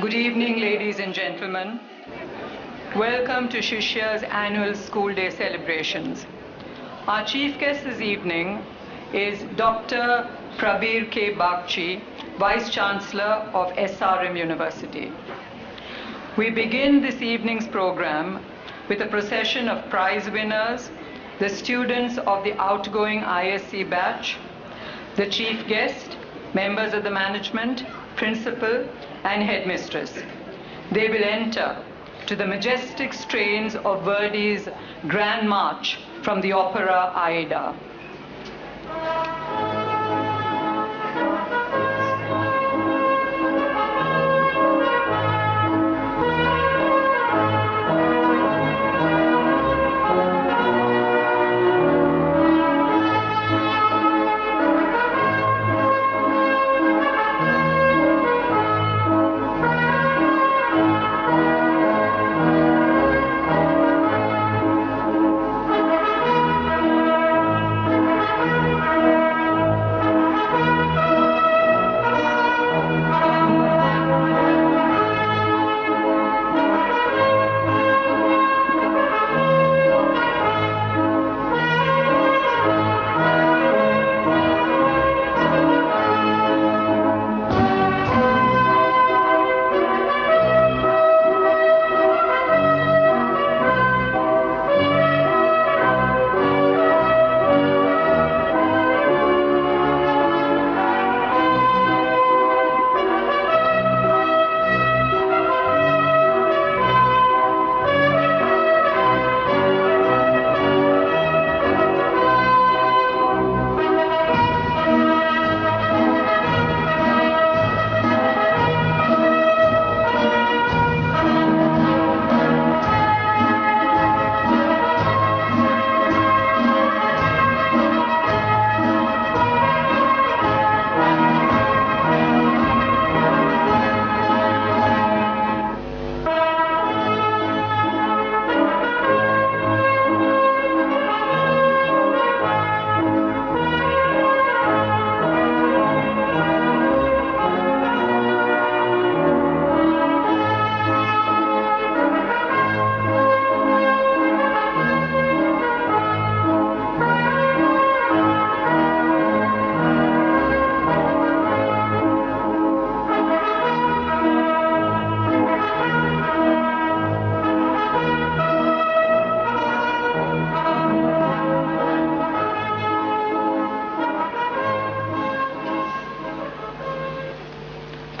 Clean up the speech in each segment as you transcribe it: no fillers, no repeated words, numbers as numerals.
Good evening, ladies and gentlemen. Welcome to Shishya's annual school day celebrations. Our chief guest this evening is Dr. Prabir K. Bagchi, Vice-Chancellor of SRM University. We begin this evening's program with a procession of prize winners, the students of the outgoing ISC batch, the chief guest, members of the management, principal, and headmistress. They will enter to the majestic strains of Verdi's Grand March from the opera Aida.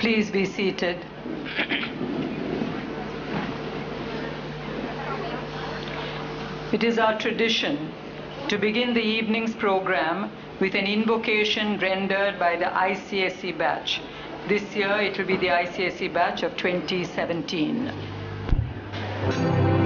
Please be seated. It is our tradition to begin the evening's program with an invocation rendered by the ICSE batch. This year it will be the ICSE batch of 2017. Guru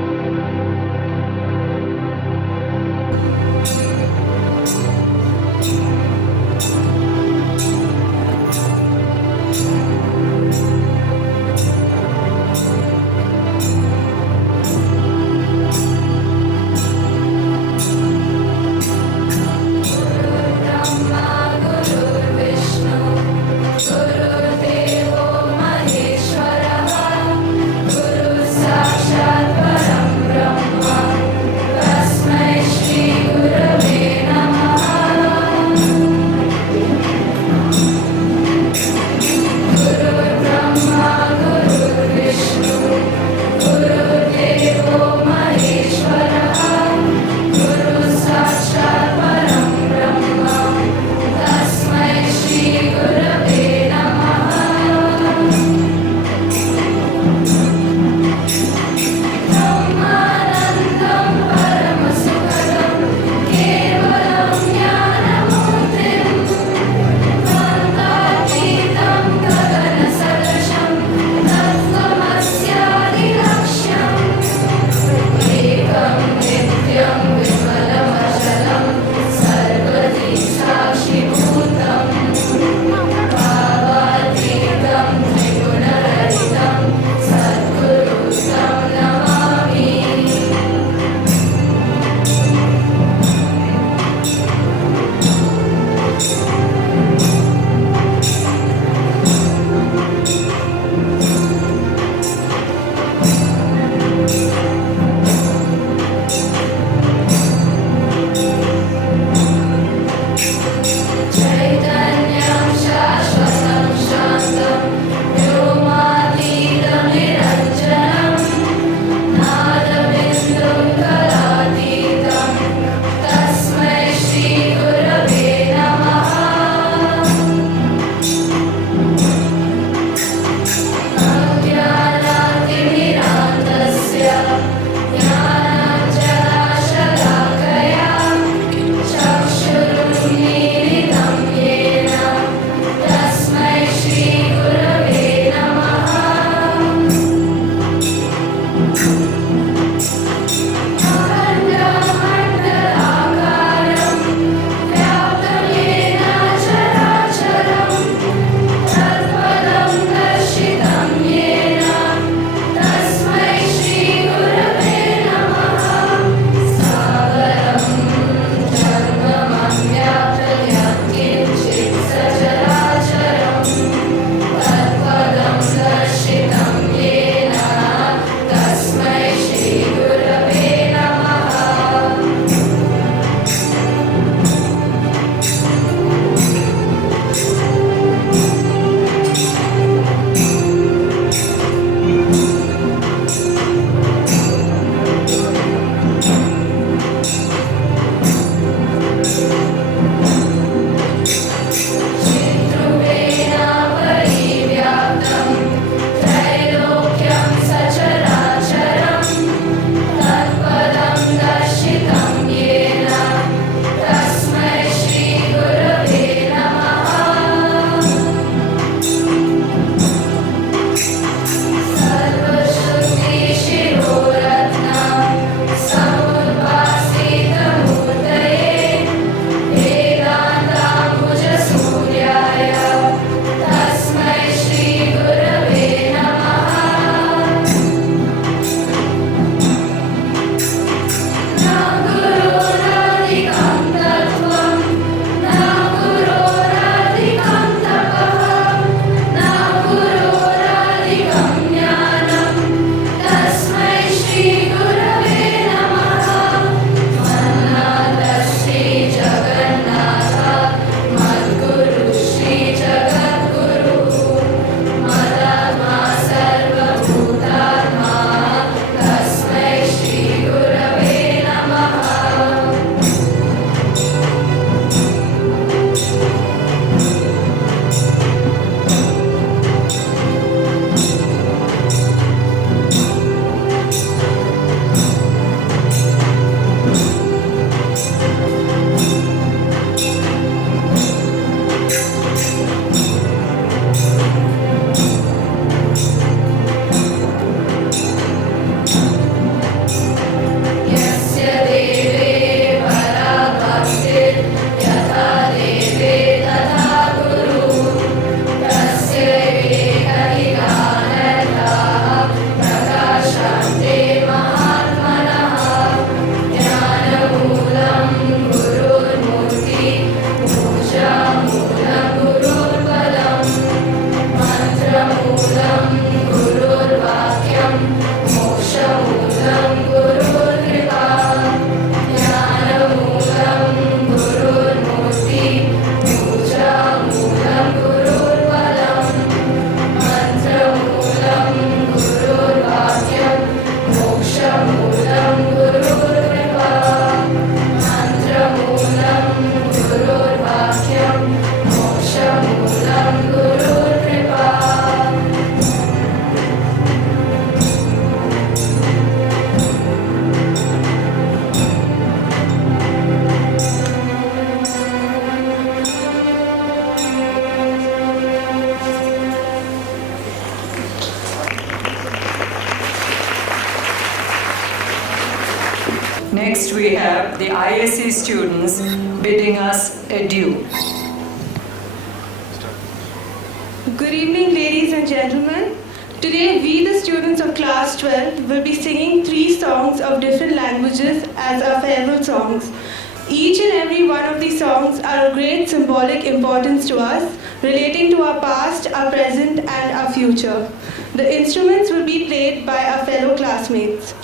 Next we have the ISC students bidding us adieu. Good evening, ladies and gentlemen. Today, we, the students of Class 12, will be singing 3 songs of different languages as our farewell songs. Each and every one of these songs are of great symbolic importance to us, relating to our past, our present, and our future. The instruments will be played by our fellow classmates.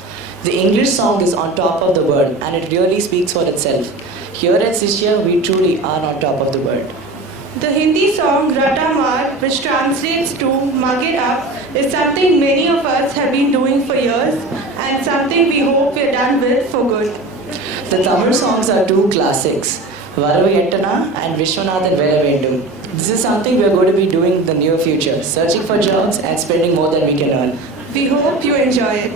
The English song is on top of the world, and it really speaks for itself. Here at Sishya, we truly are on top of the world. The Hindi song Rata Maar, which translates to Mug It Up, is something many of us have been doing for years and something we hope we're done with for good. The Tamil songs are 2 classics, Varavu Ettana and Vishwanathan Velavendum. This is something we are going to be doing in the near future, searching for jobs and spending more than we can earn. We hope you enjoy it.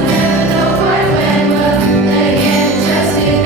Never know quite when, but then again, just it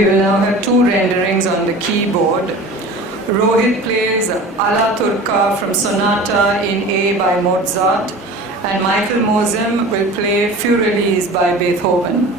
We will now have two renderings on the keyboard. Rohit plays Alla Turca from Sonata in A by Mozart, and Michael Mosem will play Furelise by Beethoven.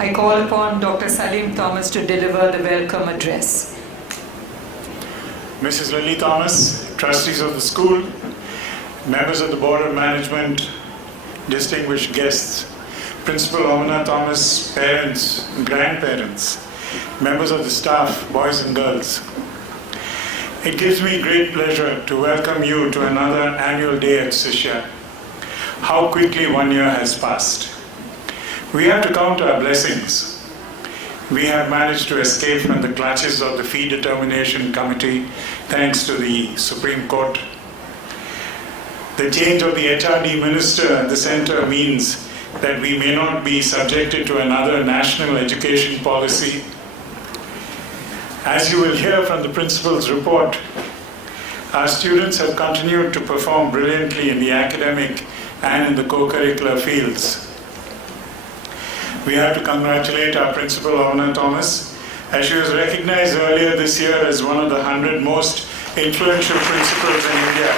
I call upon Dr. Salim Thomas to deliver the welcome address. Mrs. Lily Thomas, trustees of the school, members of the Board of Management, distinguished guests, Principal Omana Thomas, parents, grandparents, members of the staff, boys and girls. It gives me great pleasure to welcome you to another annual day at Sishya. How quickly 1 year has passed. We have to count our blessings. We have managed to escape from the clutches of the Fee Determination Committee thanks to the Supreme Court. The change of the HRD minister at the center means that we may not be subjected to another national education policy. As you will hear from the principal's report, our students have continued to perform brilliantly in the academic and in the co-curricular fields. We have to congratulate our principal, Omana Thomas, as she was recognized earlier this year as one of the 100 most influential principals in India.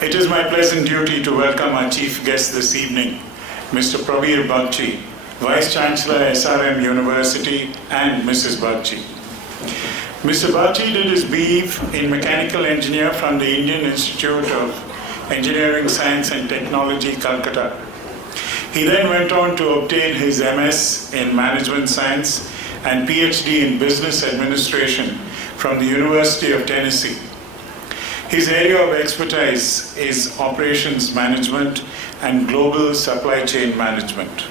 It is my pleasant duty to welcome our chief guest this evening, Mr. Prabir Bagchi, Vice-Chancellor SRM University, and Mrs. Bagchi. Mr. Bagchi did his BE in Mechanical Engineer from the Indian Institute of Engineering, Science and Technology, Calcutta. He then went on to obtain his MS in Management Science and PhD in Business Administration from the University of Tennessee. His area of expertise is operations management and global supply chain management.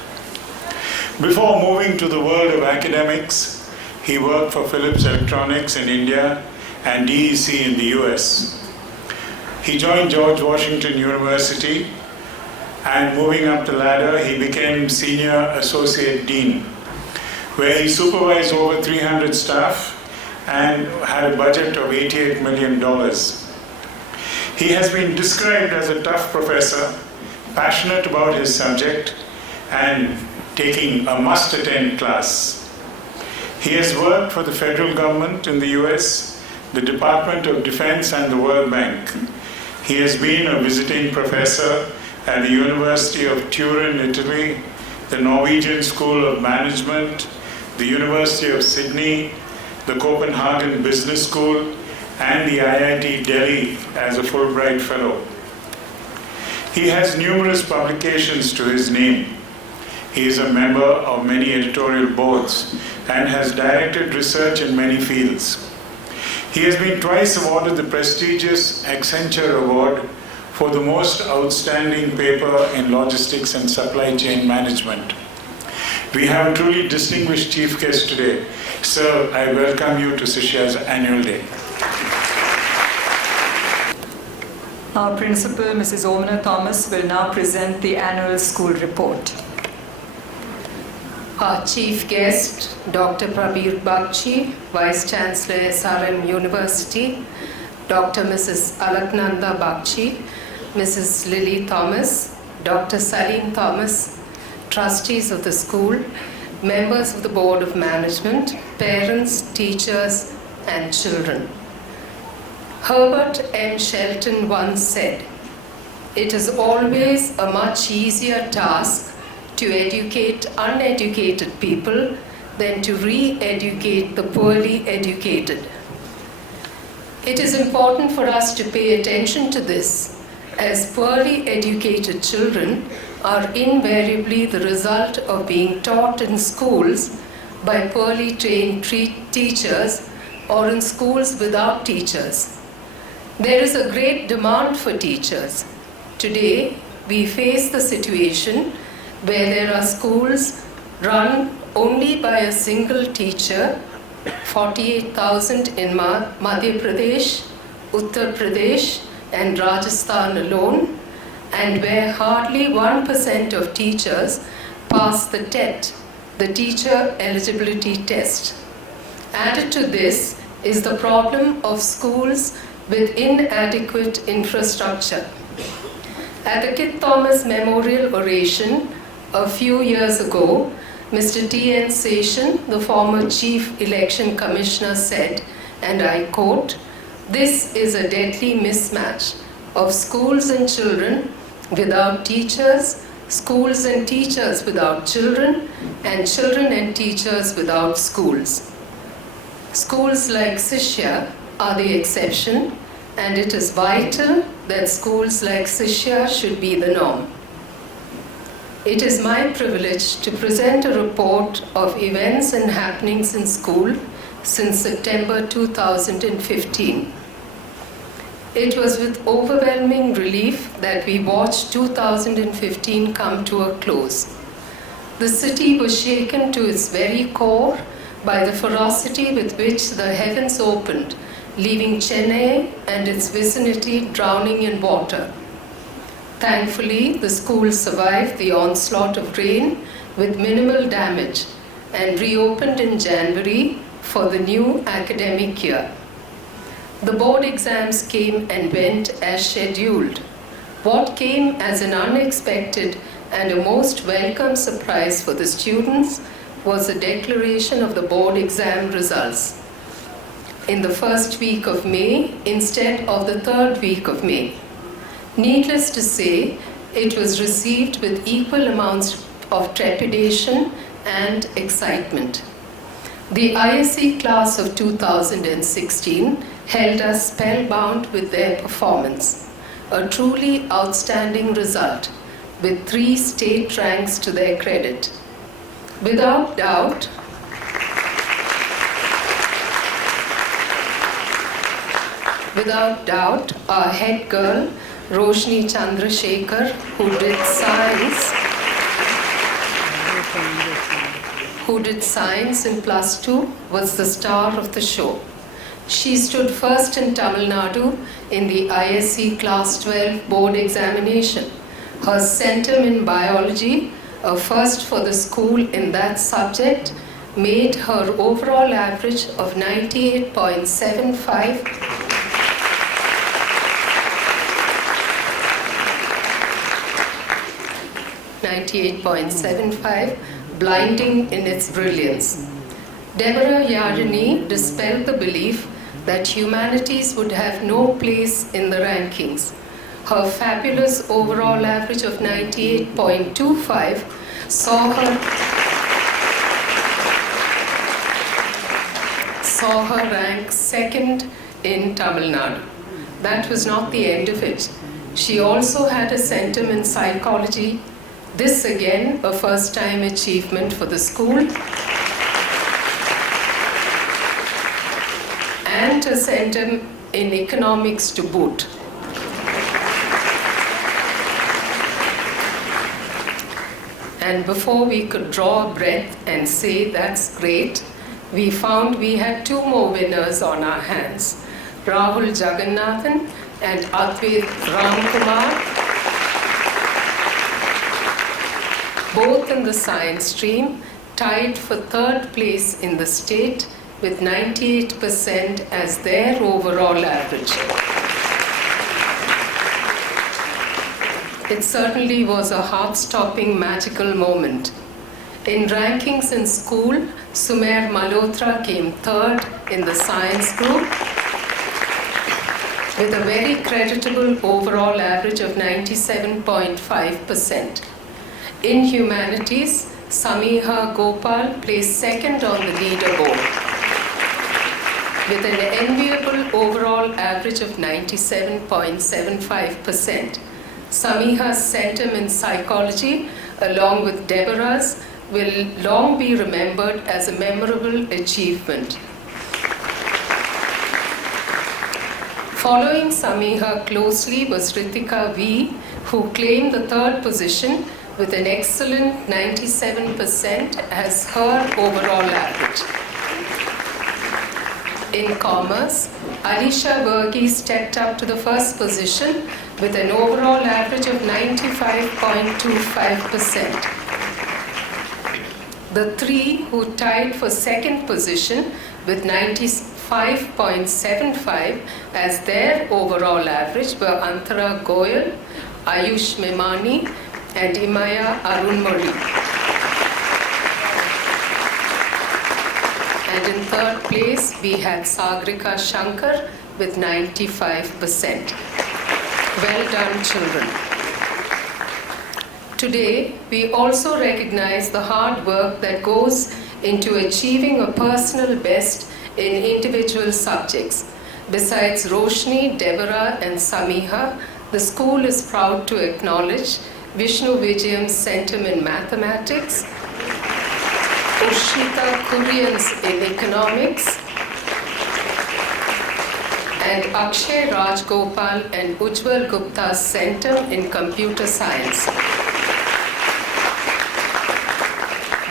Before moving to the world of academics, he worked for Philips Electronics in India and DEC in the US. He joined George Washington University, and moving up the ladder, he became Senior Associate Dean, where he supervised over 300 staff and had a budget of $88 million. He has been described as a tough professor, passionate about his subject, and taking a must-attend class. He has worked for the federal government in the US, the Department of Defense, and the World Bank. He has been a visiting professor at the University of Turin, Italy, the Norwegian School of Management, the University of Sydney, the Copenhagen Business School, and the IIT Delhi as a Fulbright Fellow. He has numerous publications to his name. He is a member of many editorial boards and has directed research in many fields. He has been twice awarded the prestigious Accenture Award for the most outstanding paper in logistics and supply chain management. We have a truly distinguished chief guest today. Sir, I welcome you to Sishya's annual day. Our principal, Mrs. Omana Thomas, will now present the annual school report. Our chief guest, Dr. Prabir Bagchi, Vice-Chancellor SRM University, Dr. Mrs. Alaknanda Bagchi, Mrs. Lily Thomas, Dr. Salim Thomas, trustees of the school, members of the Board of Management, parents, teachers, and children. Herbert M. Shelton once said, "It is always a much easier task to educate uneducated people than to re-educate the poorly educated." It is important for us to pay attention to this, as poorly educated children are invariably the result of being taught in schools by poorly trained teachers or in schools without teachers. There is a great demand for teachers. Today, we face the situation where there are schools run only by a single teacher, 48,000 in Madhya Pradesh, Uttar Pradesh, and Rajasthan alone, and where hardly 1% of teachers pass the TET, the Teacher Eligibility Test. Added to this is the problem of schools with inadequate infrastructure. At the Kit Thomas Memorial Oration a few years ago, Mr. T.N. Seshan, the former Chief Election Commissioner, said, and I quote, "This is a deadly mismatch of schools and children without teachers, schools and teachers without children, and children and teachers without schools." Schools like Sishya are the exception, and it is vital that schools like Sishya should be the norm. It is my privilege to present a report of events and happenings in school since September 2015. It was with overwhelming relief that we watched 2015 come to a close. The city was shaken to its very core by the ferocity with which the heavens opened, leaving Chennai and its vicinity drowning in water. Thankfully, the school survived the onslaught of rain with minimal damage and reopened in January for the new academic year. The board exams came and went as scheduled. What came as an unexpected and a most welcome surprise for the students was the declaration of the board exam results in the first week of May instead of the third week of May. Needless to say, it was received with equal amounts of trepidation and excitement. The ISC Class of 2016 held us spellbound with their performance. a truly outstanding result with 3 state ranks to their credit. Without doubt, our head girl, Roshni Chandrasekhar, who did science in +2, was the star of the show. She stood first in Tamil Nadu in the ISC Class 12 board examination. Her centum in biology, a first for the school in that subject, made her overall average of 98.75 blinding in its brilliance. Deborah Yarini dispelled the belief that humanities would have no place in the rankings. Her fabulous overall average of 98.25 saw her rank second in Tamil Nadu. That was not the end of it. She also had a centum in psychology. This again, a first-time achievement for the school. And a centum in economics to boot. And before we could draw a breath and say that's great, we found we had 2 more winners on our hands. Rahul Jagannathan and Advait Ramkumar, both in the science stream, tied for 3rd place in the state with 98% as their overall average. It certainly was a heart-stopping, magical moment. In rankings in school, Sumer Malhotra came 3rd in the science group with a very creditable overall average of 97.5%. In humanities, Samiha Gopal placed 2nd on the leaderboard with an enviable overall average of 97.75%. Samiha's centum in psychology, along with Deborah's, will long be remembered as a memorable achievement. Following Samiha closely was Ritika V, who claimed the 3rd position with an excellent 97% as her overall average. In commerce, Alisha Bergi stepped up to the 1st position with an overall average of 95.25%. The 3 who tied for 2nd position with 95.75 as their overall average were Antara Goyal, Ayush Memani, and Imaya Arunmoli. And in 3rd place, we had Sagrika Shankar with 95%. Well done, children. Today, we also recognize the hard work that goes into achieving a personal best in individual subjects. Besides Roshni, Deborah, and Samiha, the school is proud to acknowledge Vishnu Vijayam's centum in mathematics, Urshita Kurian's in economics, and Akshay Rajgopal and Ujjwal Gupta's centum in computer science.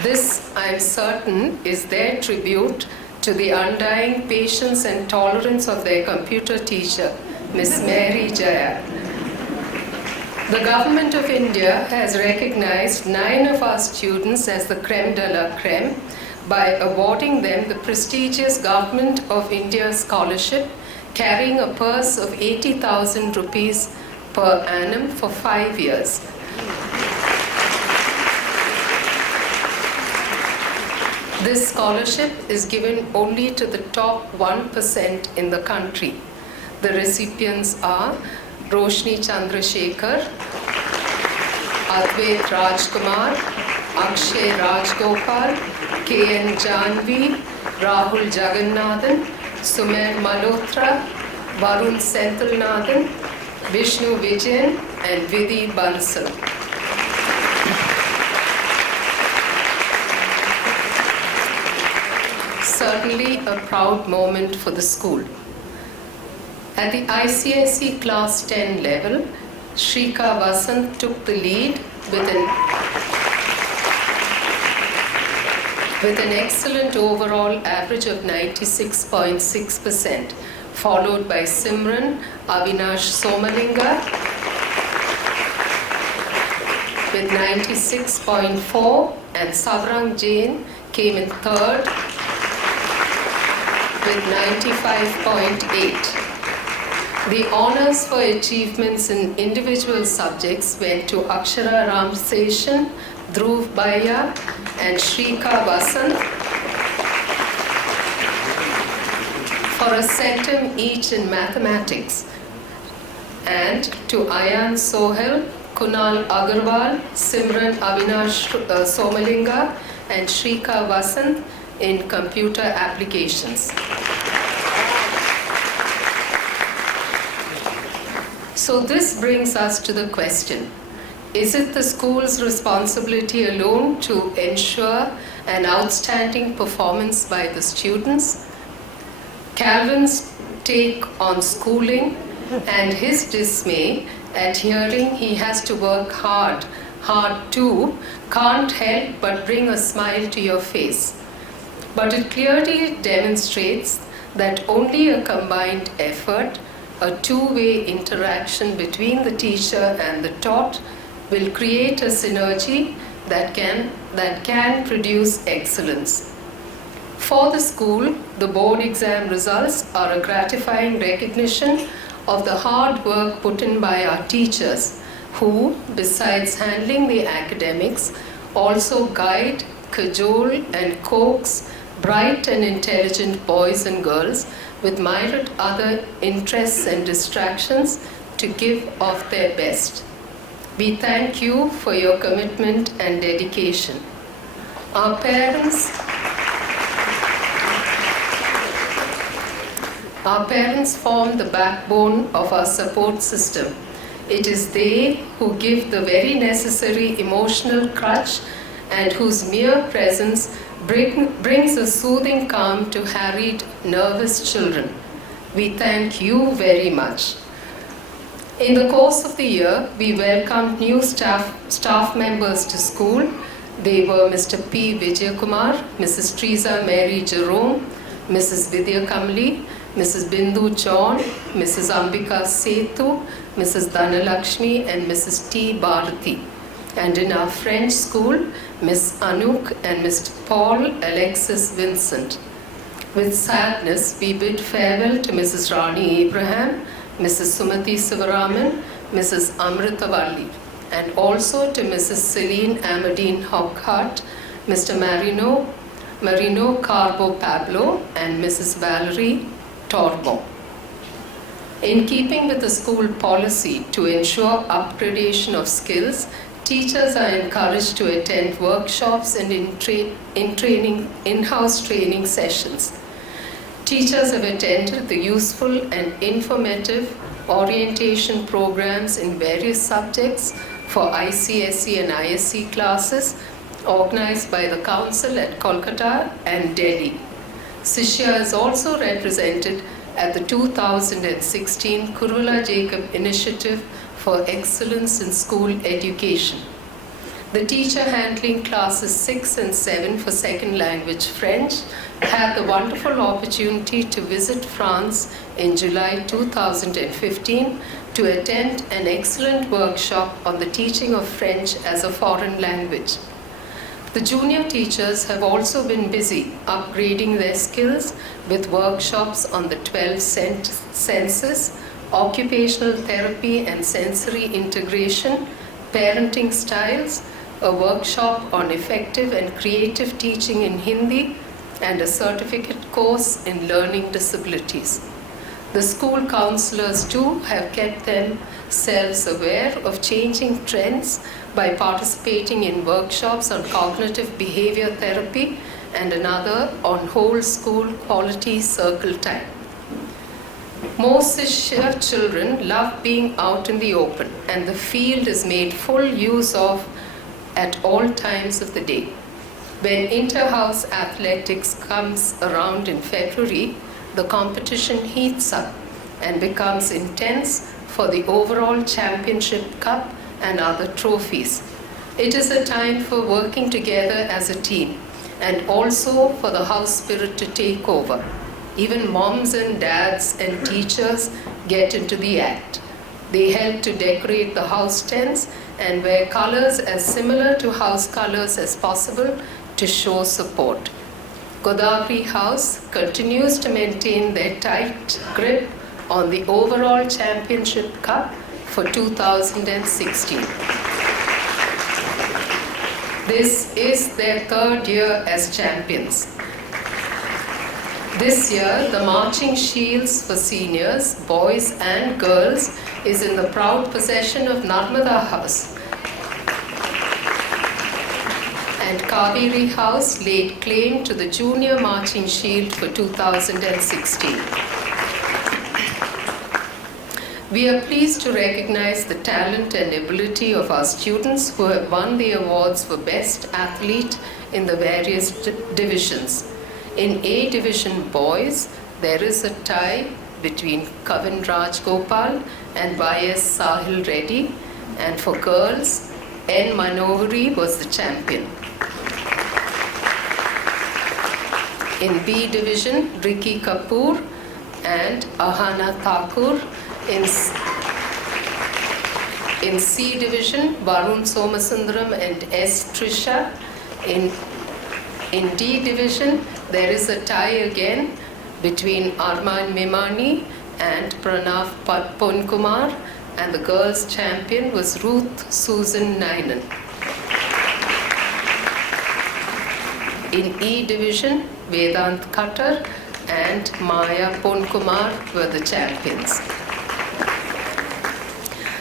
This, I am certain, is their tribute to the undying patience and tolerance of their computer teacher, Miss Mary Jaya. The Government of India has recognized 9 of our students as the crème de la crème by awarding them the prestigious Government of India scholarship carrying a purse of 80,000 rupees per annum for 5 years. This scholarship is given only to the top 1% in the country. The recipients are Roshni Chandrasekhar, Advait Rajkumar, Akshay Rajgopal, K.N. Janvi, Rahul Jagannathan, Sumer Malhotra, Varun Senthilnathan, Vishnu Vijayan, and Vidhi Bansal. Certainly a proud moment for the school. At the ICSE Class 10 level, Shrika Vasant took the lead with an excellent overall average of 96.6%, followed by Simran Avinash Somalinga with 96.4%, and Savrang Jain came in third with 95.8%. The honors for achievements in individual subjects went to Akshara Ramseshan, Dhruv Bhaiya, and Shrika Vasant for a centum each in mathematics, and to Ayan Sohel, Kunal Agarwal, Simran Avinash Somalinga, and Shrika Vasant in computer applications. So this brings us to the question: is it the school's responsibility alone to ensure an outstanding performance by the students? Calvin's take on schooling and his dismay at hearing he has to work hard too, can't help but bring a smile to your face. But it clearly demonstrates that only a combined effort, a two-way interaction between the teacher and the taught, will create a synergy that can produce excellence. For the school, the board exam results are a gratifying recognition of the hard work put in by our teachers, who, besides handling the academics, also guide, cajole, and coax bright and intelligent boys and girls with myriad other interests and distractions to give of their best. We thank you for your commitment and dedication. Our parents form the backbone of our support system. It is they who give the very necessary emotional crutch and whose mere presence brings a soothing calm to harried, nervous children. We thank you very much. In the course of the year, we welcomed new staff members to school. They were Mr. P. Vijayakumar, Mrs. Teresa Mary Jerome, Mrs. Vidya Kamli, Mrs. Bindu John, Mrs. Ambika Setu, Mrs. Dhanalakshmi, and Mrs. T. Bharati. And in our French school, Miss Anouk and Mr. Paul Alexis Vincent. With sadness, we bid farewell to Mrs. Rani Abraham, Mrs. Sumati Sivaraman, Mrs. Amritavalli, and also to Mrs. Celine Amadine Hockhart, Mr. Marino Carbo Pablo, and Mrs. Valerie Torbo. In keeping with the school policy to ensure upgradation of skills, teachers are encouraged to attend workshops and in-house training sessions. Teachers have attended the useful and informative orientation programs in various subjects for ICSE and ISC classes organized by the Council at Kolkata and Delhi. Sishya is also represented at the 2016 Kurula Jacob Initiative for Excellence in School Education. The teacher handling classes 6 and 7 for second language French had the wonderful opportunity to visit France in July 2015 to attend an excellent workshop on the teaching of French as a foreign language. The junior teachers have also been busy upgrading their skills with workshops on the 12 senses, occupational therapy and sensory integration, parenting styles, a workshop on effective and creative teaching in Hindi, and a certificate course in learning disabilities. The school counselors too have kept themselves aware of changing trends by participating in workshops on cognitive behavior therapy and another on whole school quality circle time. Most Sishya children love being out in the open, and the field is made full use of at all times of the day. When inter-house athletics comes around in February, the competition heats up and becomes intense for the overall championship cup and other trophies. It is a time for working together as a team and also for the house spirit to take over. Even moms and dads and teachers get into the act. They help to decorate the house tents and wear colors as similar to house colors as possible to show support. Godavari House continues to maintain their tight grip on the overall championship cup for 2016. This is their third year as champions. This year, the marching shields for seniors, boys and girls is in the proud possession of Narmada House. And Kaveri House laid claim to the junior marching shield for 2016. We are pleased to recognize the talent and ability of our students who have won the awards for Best Athlete in the various divisions. In A Division Boys, there is a tie between Kavin Rajgopal and Y.S. Sahil Reddy, and for girls, N. Manohari was the champion. In B Division, Ricky Kapoor and Ahana Thakur. In C Division, Varun Somasundaram and S. Trisha. In D Division, there is a tie again between Arman Mimani and Pranav Ponkumar, and the girls' champion was Ruth Susan Nainan. In E Division, Vedant Khattar and Maya Ponkumar were the champions.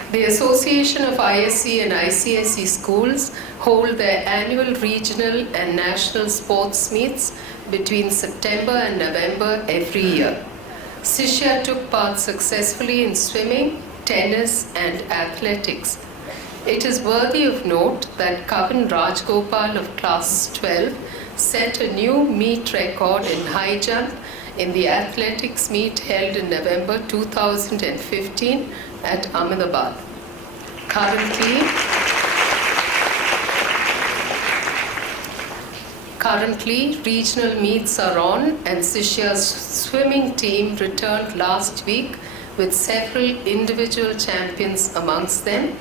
The Association of ISC and ICSE schools hold their annual regional and national sports meets between September and November every year. Sishya took part successfully in swimming, tennis and athletics. It is worthy of note that Kavin Rajgopal of class 12 set a new meet record in high jump in the athletics meet held in November 2015 at Ahmedabad. Currently, regional meets are on, and Sishya's swimming team returned last week with several individual champions amongst them,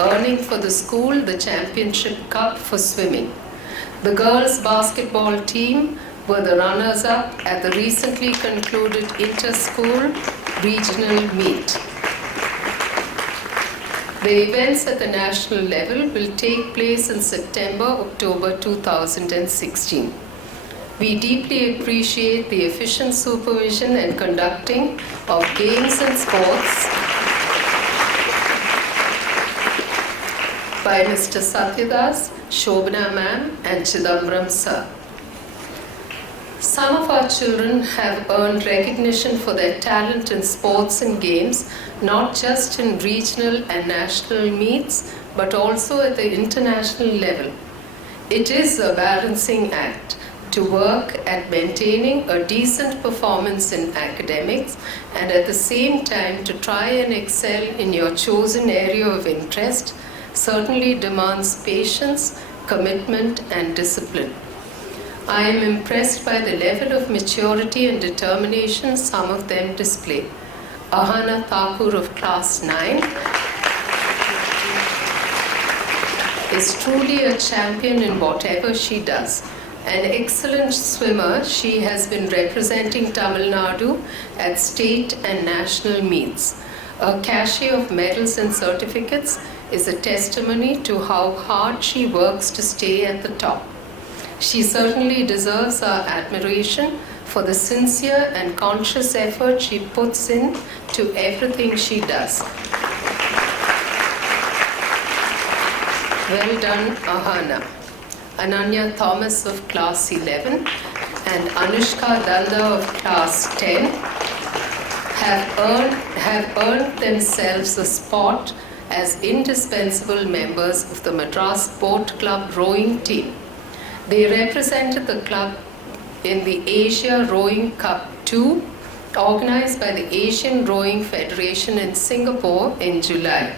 earning for the school the championship cup for swimming. The girls' basketball team were the runners-up at the recently concluded inter-school regional meet. The events at the national level will take place in September-October 2016. We deeply appreciate the efficient supervision and conducting of games and sports by Mr. Satyadas, Shobana ma'am and Chidambaram sir. Some of our children have earned recognition for their talent in sports and games, not just in regional and national meets, but also at the international level. It is a balancing act to work at maintaining a decent performance in academics and at the same time to try and excel in your chosen area of interest certainly demands patience, commitment and discipline. I am impressed by the level of maturity and determination some of them display. Ahana Thakur of class 9 is truly a champion in whatever she does. An excellent swimmer, she has been representing Tamil Nadu at state and national meets. A cachet of medals and certificates is a testimony to how hard she works to stay at the top. She certainly deserves our admiration for the sincere and conscious effort she puts in to everything she does. Well done, Ahana. Ananya Thomas of class 11 and Anushka Danda of Class 10 have earned themselves a spot as indispensable members of the Madras Boat Club rowing team. They represented the club in the Asia Rowing Cup 2, organized by the Asian Rowing Federation in Singapore in July.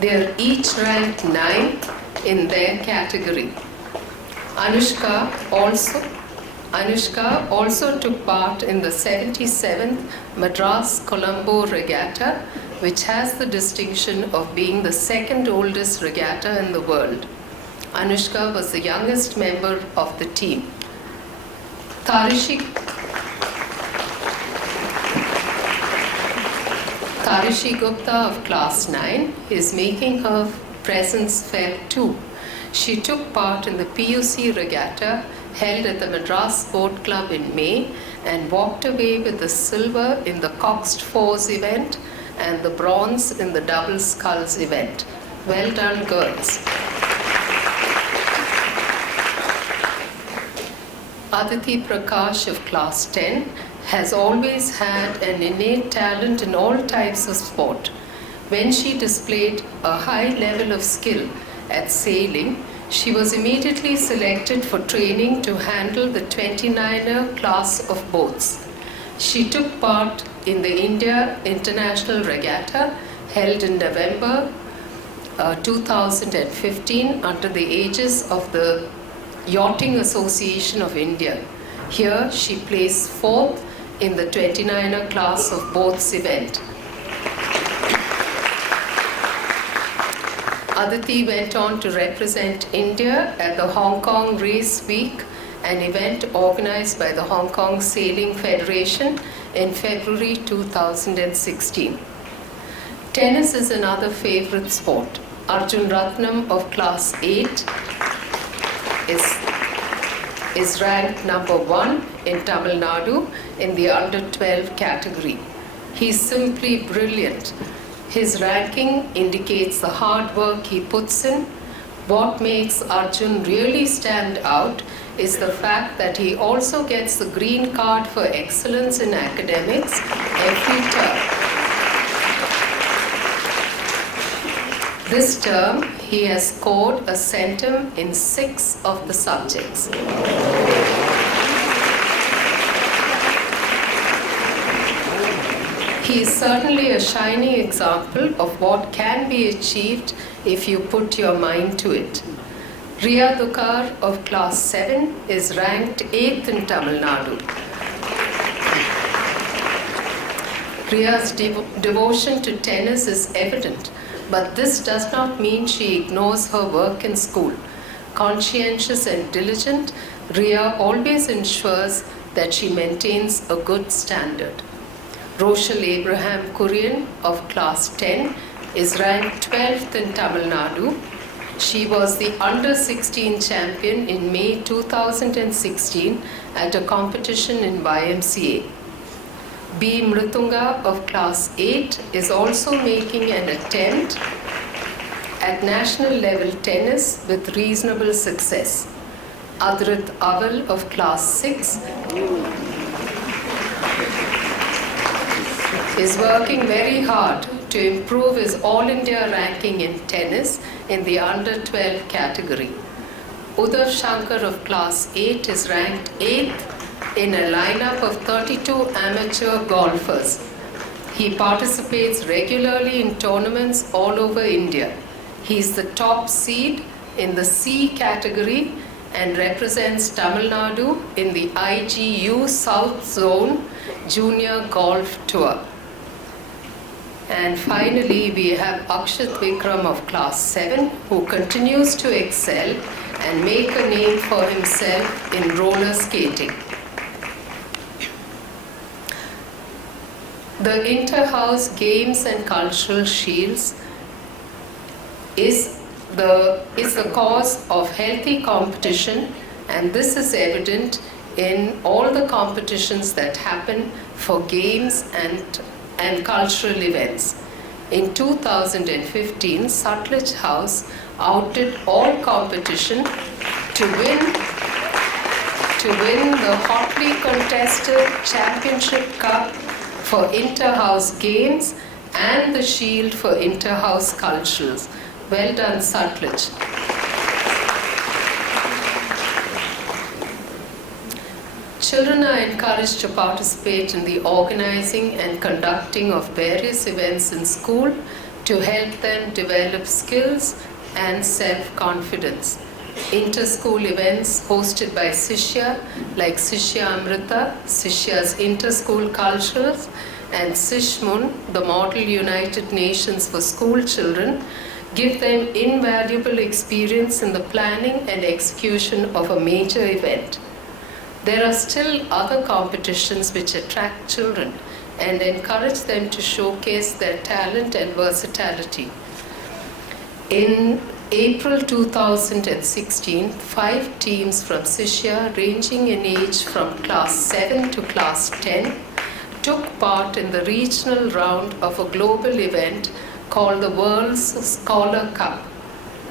They are each ranked 9 in their category. Anushka also took part in the 77th Madras Colombo Regatta, which has the distinction of being the second oldest regatta in the world. Anushka was the youngest member of the team. Tarishi Gupta of Class 9 is making her presence felt too. She took part in the PUC Regatta held at the Madras Boat Club in May and walked away with the silver in the Coxed Fours event and the bronze in the Double Sculls event. Well done, girls. Aditi Prakash of Class 10 has always had an innate talent in all types of sport. When she displayed a high level of skill at sailing, she was immediately selected for training to handle the 29er class of boats. She took part in the India International Regatta held in November 2015 under the aegis of the Yachting Association of India. Here she placed 4th in the 29er class of boats event. Aditi went on to represent India at the Hong Kong Race Week, an event organized by the Hong Kong Sailing Federation in February 2016. Tennis is another favorite sport. Arjun Ratnam of Class 8 is ranked number 1 in Tamil Nadu in the under 12 category. He's simply brilliant. His ranking indicates the hard work he puts in. What makes Arjun really stand out is the fact that he also gets the green card for excellence in academics every term. This term, he has scored a centum in 6 of the subjects. He is certainly a shining example of what can be achieved if you put your mind to it. Riya Dukar of Class 7 is ranked 8th in Tamil Nadu. Riya's devotion to tennis is evident, but this does not mean she ignores her work in school. Conscientious and diligent, Riya always ensures that she maintains a good standard. Rochelle Abraham Kurian of Class 10 is ranked 12th in Tamil Nadu. She was the under-16 champion in May 2016 at a competition in YMCA. B. Mritunga of Class 8 is also making an attempt at national level tennis with reasonable success. Adrit Aval of Class 6 is working very hard to improve his All India ranking in tennis in the under 12 category. Udav Shankar of Class 8 is ranked 8th in a lineup of 32 amateur golfers. He participates regularly in tournaments all over India. He is the top seed in the C category and represents Tamil Nadu in the IGU South Zone Junior Golf Tour. And finally, we have Akshat Vikram of Class 7, who continues to excel and make a name for himself in roller skating. The Inter-House Games and Cultural Shields is the cause of healthy competition, and this is evident in all the competitions that happen for games and cultural events. In 2015, Sutlej House outdid all competition to to win the hotly contested Championship Cup for Inter-House Games and the Shield for Inter-House Culturals. Well done, Sutlej. Children are encouraged to participate in the organizing and conducting of various events in school to help them develop skills and self-confidence. Inter-school events hosted by Sishya, like Sishya Amrita, Sishya's Inter-School Culturals, and Sishmun, the Model United Nations for School Children, give them invaluable experience in the planning and execution of a major event. There are still other competitions which attract children and encourage them to showcase their talent and versatility. In April 2016, 5 teams from Sishya, ranging in age from class 7 to class 10, took part in the regional round of a global event called the World's Scholar Cup.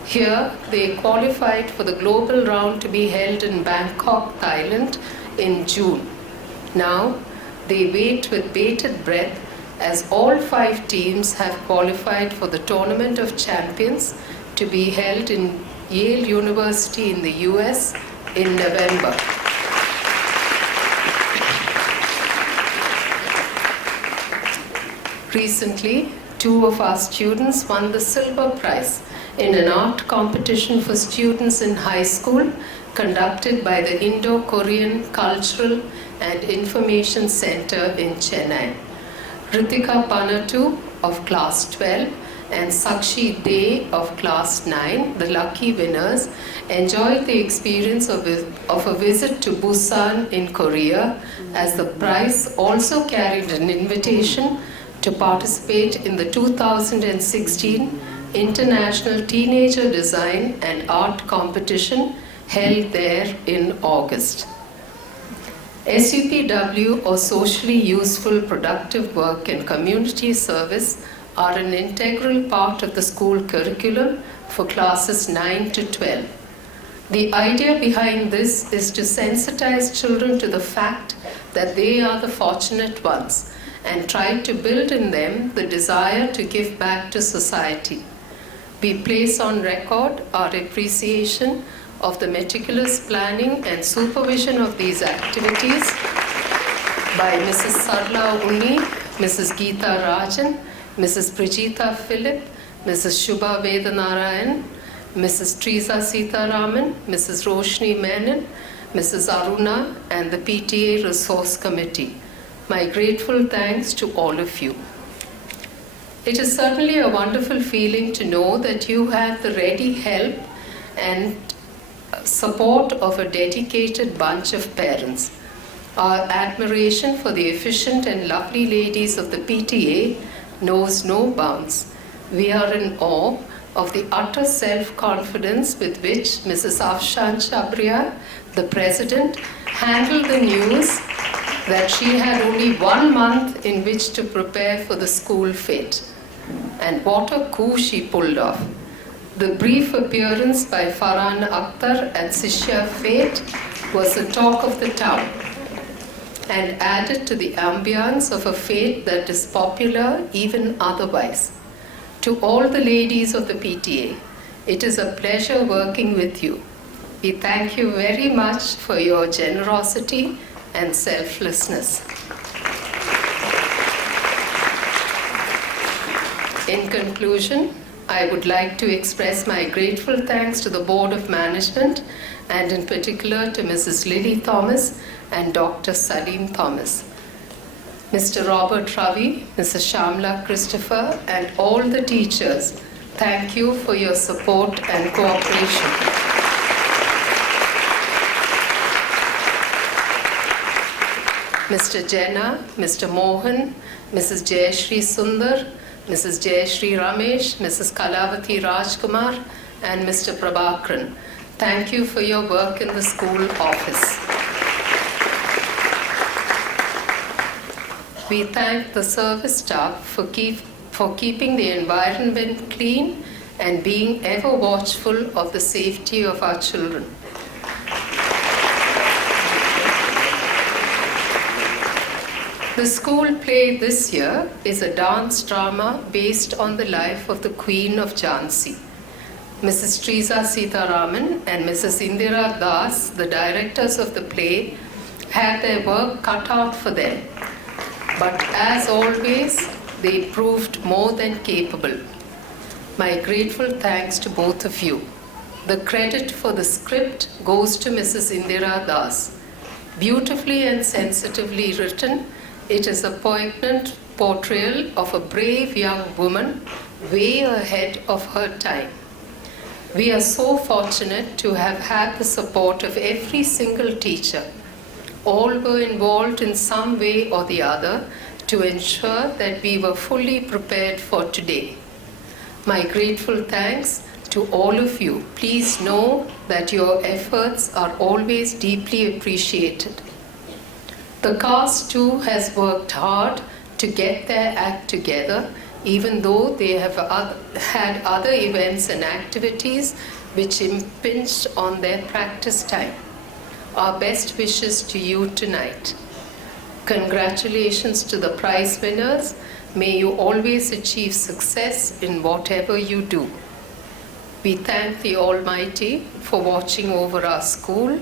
Here, they qualified for the global round to be held in Bangkok, Thailand in June. Now, they wait with bated breath as all 5 teams have qualified for the Tournament of Champions to be held in Yale University in the US in November. Recently, 2 of our students won the silver prize in an art competition for students in high school conducted by the Indo-Korean Cultural and Information Center in Chennai. Ritika Panatu of class 12 and Sakshi Dey of class 9, the lucky winners, enjoyed the experience of a visit to Busan in Korea, as the prize also carried an invitation to participate in the 2016 International Teenager Design and Art Competition held there in August. SUPW, or Socially Useful Productive Work and Community Service, are an integral part of the school curriculum for classes 9 to 12. The idea behind this is to sensitize children to the fact that they are the fortunate ones and try to build in them the desire to give back to society. We place on record our appreciation of the meticulous planning and supervision of these activities by Mrs. Sarla Unni, Mrs. Geeta Rajan, Mrs. Prijita Philip, Mrs. Shubha Vedanarayan, Mrs. Teresa Sitaraman, Mrs. Roshni Menon, Mrs. Aruna, and the PTA Resource Committee. My grateful thanks to all of you. It is certainly a wonderful feeling to know that you have the ready help and support of a dedicated bunch of parents. Our admiration for the efficient and lovely ladies of the PTA knows no bounds. We are in awe of the utter self-confidence with which Mrs. Afshan Chabriya, the president, handled the news that she had only 1 month in which to prepare for the school fete. And what a coup she pulled off. The brief appearance by Farhan Akhtar at Sishya fete was the talk of the town and added to the ambience of a fete that is popular even otherwise. To all the ladies of the PTA, it is a pleasure working with you. We thank you very much for your generosity and selflessness. In conclusion, I would like to express my grateful thanks to the Board of Management and in particular to Mrs. Lily Thomas and Dr. Salim Thomas. Mr. Robert Ravi, Mrs. Shamla Christopher, and all the teachers, thank you for your support and cooperation. Mr. Jenna, Mr. Mohan, Mrs. Jayashri Sundar, Mrs. Jayashri Ramesh, Mrs. Kalavati Rajkumar, and Mr. Prabhakaran, thank you for your work in the school office. We thank the service staff for keeping the environment clean and being ever watchful of the safety of our children. The school play this year is a dance drama based on the life of the Queen of Jhansi. Mrs. Triza Sitaraman and Mrs. Indira Das, the directors of the play, had their work cut out for them. But as always, they proved more than capable. My grateful thanks to both of you. The credit for the script goes to Mrs. Indira Das. Beautifully and sensitively written, it is a poignant portrayal of a brave young woman way ahead of her time. We are so fortunate to have had the support of every single teacher. All were involved in some way or the other to ensure that we were fully prepared for today. My grateful thanks to all of you. Please know that your efforts are always deeply appreciated. The cast too has worked hard to get their act together, even though they have had other events and activities which impinged on their practice time. Our best wishes to you tonight. Congratulations to the prize winners. May you always achieve success in whatever you do. We thank the Almighty for watching over our school,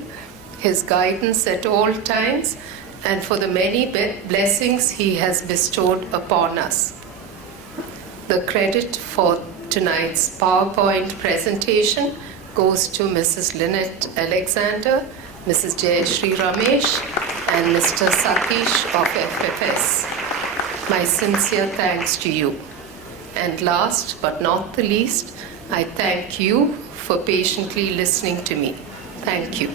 His guidance at all times, and for the many blessings He has bestowed upon us. The credit for tonight's PowerPoint presentation goes to Mrs. Lynette Alexander, Mrs. Jayashree Ramesh, and Mr. Satish of FFS. My sincere thanks to you. And last but not the least, I thank you for patiently listening to me. Thank you.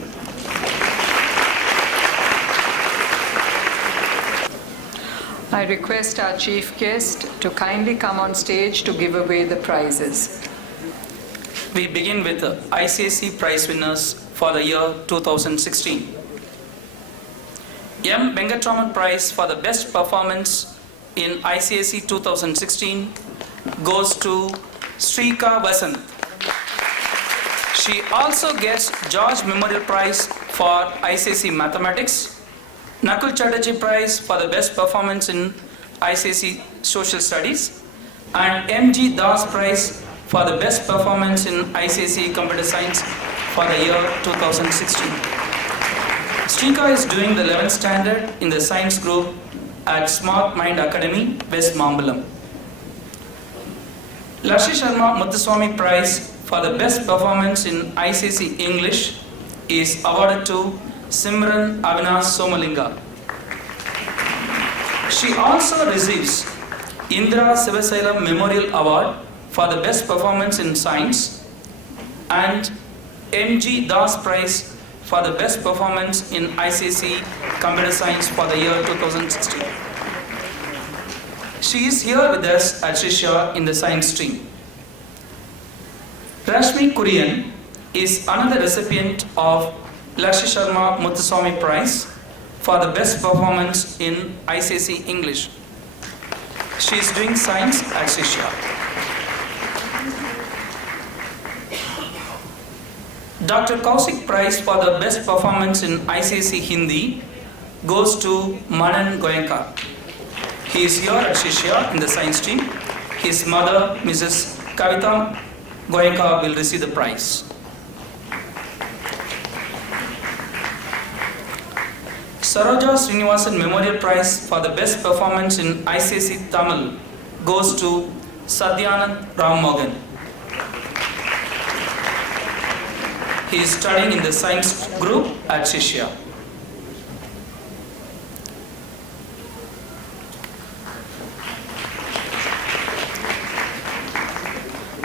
I request our chief guest to kindly come on stage to give away the prizes. We begin with the ICSE prize winners for the year 2016. M. Venkatraman Prize for the best performance in ICSE 2016 goes to Shrika Vasant. She also gets George Memorial Prize for ICSE Mathematics, Nakul Chatterjee Prize for the best performance in ICSE Social Studies, and M.G. Das Prize for the best performance in ICSE Computer Science for the year 2016. Shrika is doing the 11th standard in the science group at Smart Mind Academy, West Mambalam. Lakshmi Sharma Muthuswamy Prize for the best performance in ICSE English is awarded to Simran Avinash Somalinga. She also receives Indra Sivasailam Memorial Award for the best performance in science and M.G. Das Prize for the best performance in ICSE Computer Science for the year 2016. She is here with us at Sishya in the science stream. Rashmi Kurian is another recipient of Lakshmi Sharma Muthuswamy Prize for the best performance in ICSE English. She is doing science at Sishya. Dr. Kausik Prize for the best performance in ICSE Hindi goes to Manan Goenka. He is here at Sishya in the science team. His mother, Mrs. Kavita Goenka, will receive the prize. Saroja Srinivasan Memorial Prize for the best performance in ICSE Tamil goes to Sadhyanand Rammogan. He is studying in the science group at Sishya.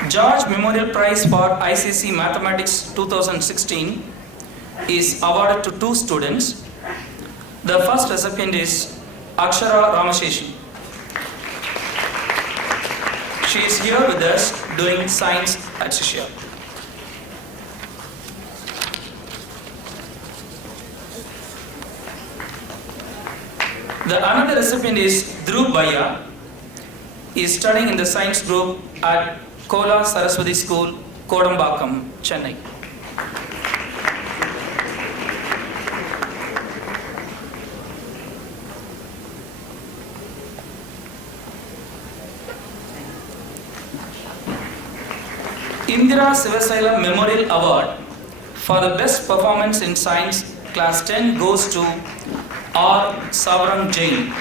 George Memorial Prize for ICSE Mathematics 2016 is awarded to two students. The first recipient is Akshara Ramasheshi. She is here with us doing science at Sishya. The another recipient is Dhruv Bhaiya. He is studying in the science group at Kola Saraswati School, Kodambakam, Chennai. Indira Sivasailam Memorial Award for the best performance in science class 10 goes to R. Savrang Jain.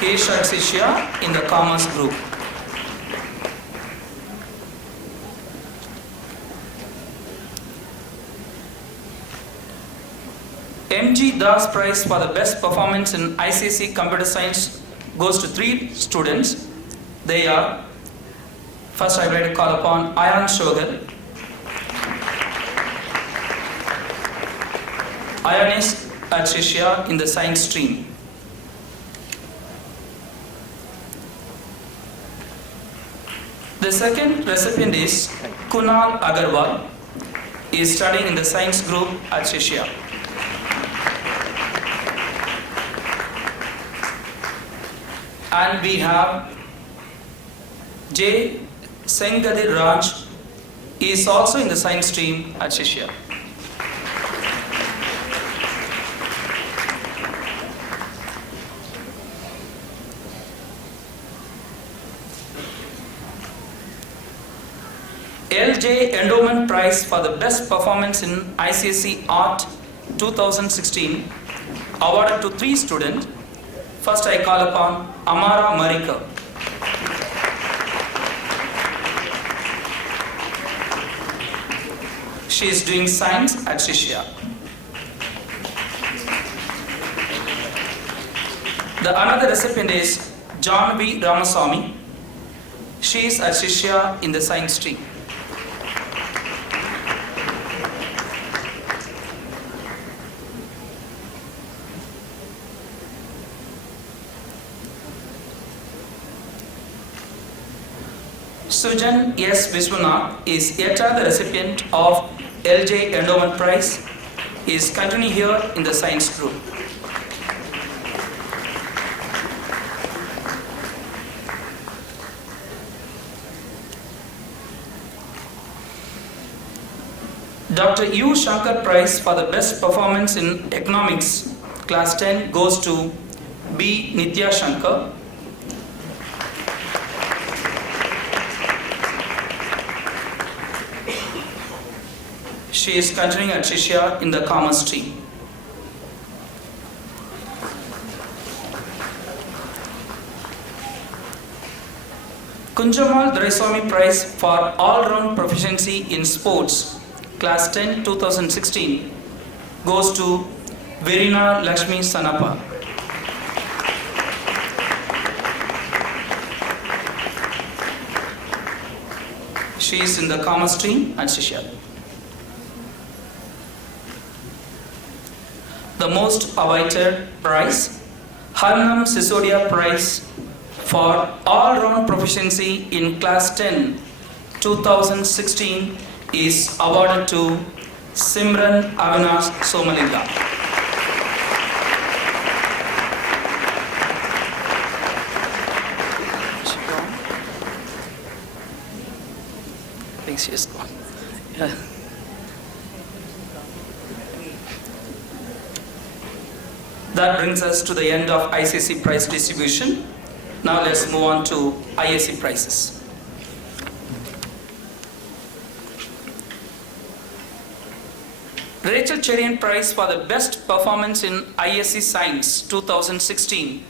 He is at Sishya in the commerce group. MG Das Prize for the best performance in ICSE Computer Science goes to 3 students. They are, first I would like to call upon Ayan Shogal. Ayan is at Sishya in the science stream. The second recipient is Kunal Agarwal. He is studying in the science group at Sishya. And we have J. Sengadir Raj. He is also in the science stream at Sishya. LJ Endowment Prize for the best performance in ICSE Art 2016 awarded to 3 students. First I call upon Amara Marika. She is doing science at Sishya. The another recipient is John V. Ramaswamy. She is at Sishya in the science stream. Sujan S. Vishwanath is yet another recipient of LJ Endowment Prize. He is continuing here in the science group. Dr. U. Shankar Prize for the best performance in economics class 10 goes to B. Nitya Shankar. She is continuing at Sishya in the commerce stream. Kunjamal Duraiswamy Prize for all-round proficiency in sports, class 10 2016, goes to Verina Lakshmi Sanappa. She is in the commerce stream at Sishya. The most awaited prize, Harnam Sisodia Prize for all-round proficiency in class 10 2016 is awarded to Simran Avinash Somalinga. I think she is gone. Yeah. That brings us to the end of ICSE prize distribution. Now let's move on to ISC prizes. Rachel Cherian Prize for the best performance in ISC Science 2016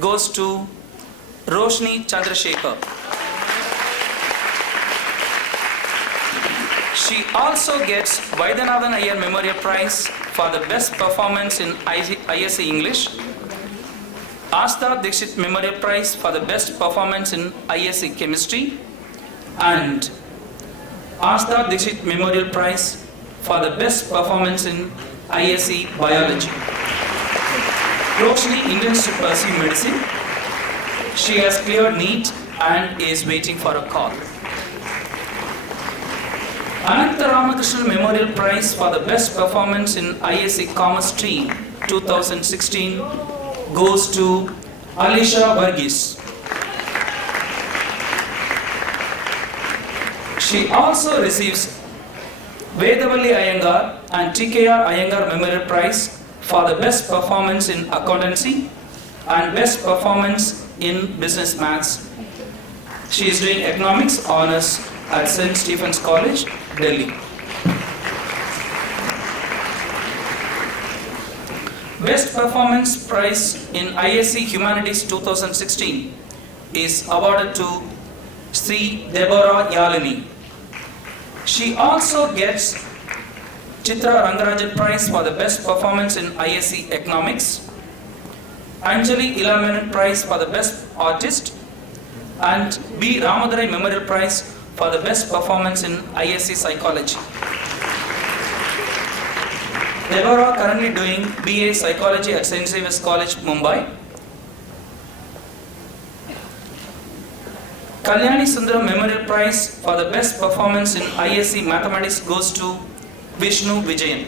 goes to Roshni Chandrasekhar. She also gets Vaidyanathan Adyar Memorial Prize for the best performance in ISC English, Astha Dixit Memorial Prize for the best performance in ISC Chemistry, and Astha Dixit Memorial Prize for the best performance in ISC Biology. Roshni intends to pursue medicine. She has cleared NEET and is waiting for a call. Anantha Ramakrishnan Memorial Prize for the best performance in ISC Commerce Stream 2016 goes to Alisha Varghese. She also receives Vedavalli Iyengar and TKR Iyengar Memorial Prize for the best performance in accountancy and best performance in business maths. She is doing economics honors at St. Stephen's College, Delhi. Best Performance Prize in ISC Humanities 2016 is awarded to Sri Deborah Yalini. She also gets Chitra Rangarajan Prize for the Best Performance in ISC Economics, Anjali Ilamenan Prize for the Best Artist, and B. Ramadurai Memorial Prize for the Best Performance in ISC Psychology. Deborah currently doing BA Psychology at St. Xavier's College, Mumbai. Kalyani Sundaram Memorial Prize for the Best Performance in ISC Mathematics goes to Vishnu Vijayan.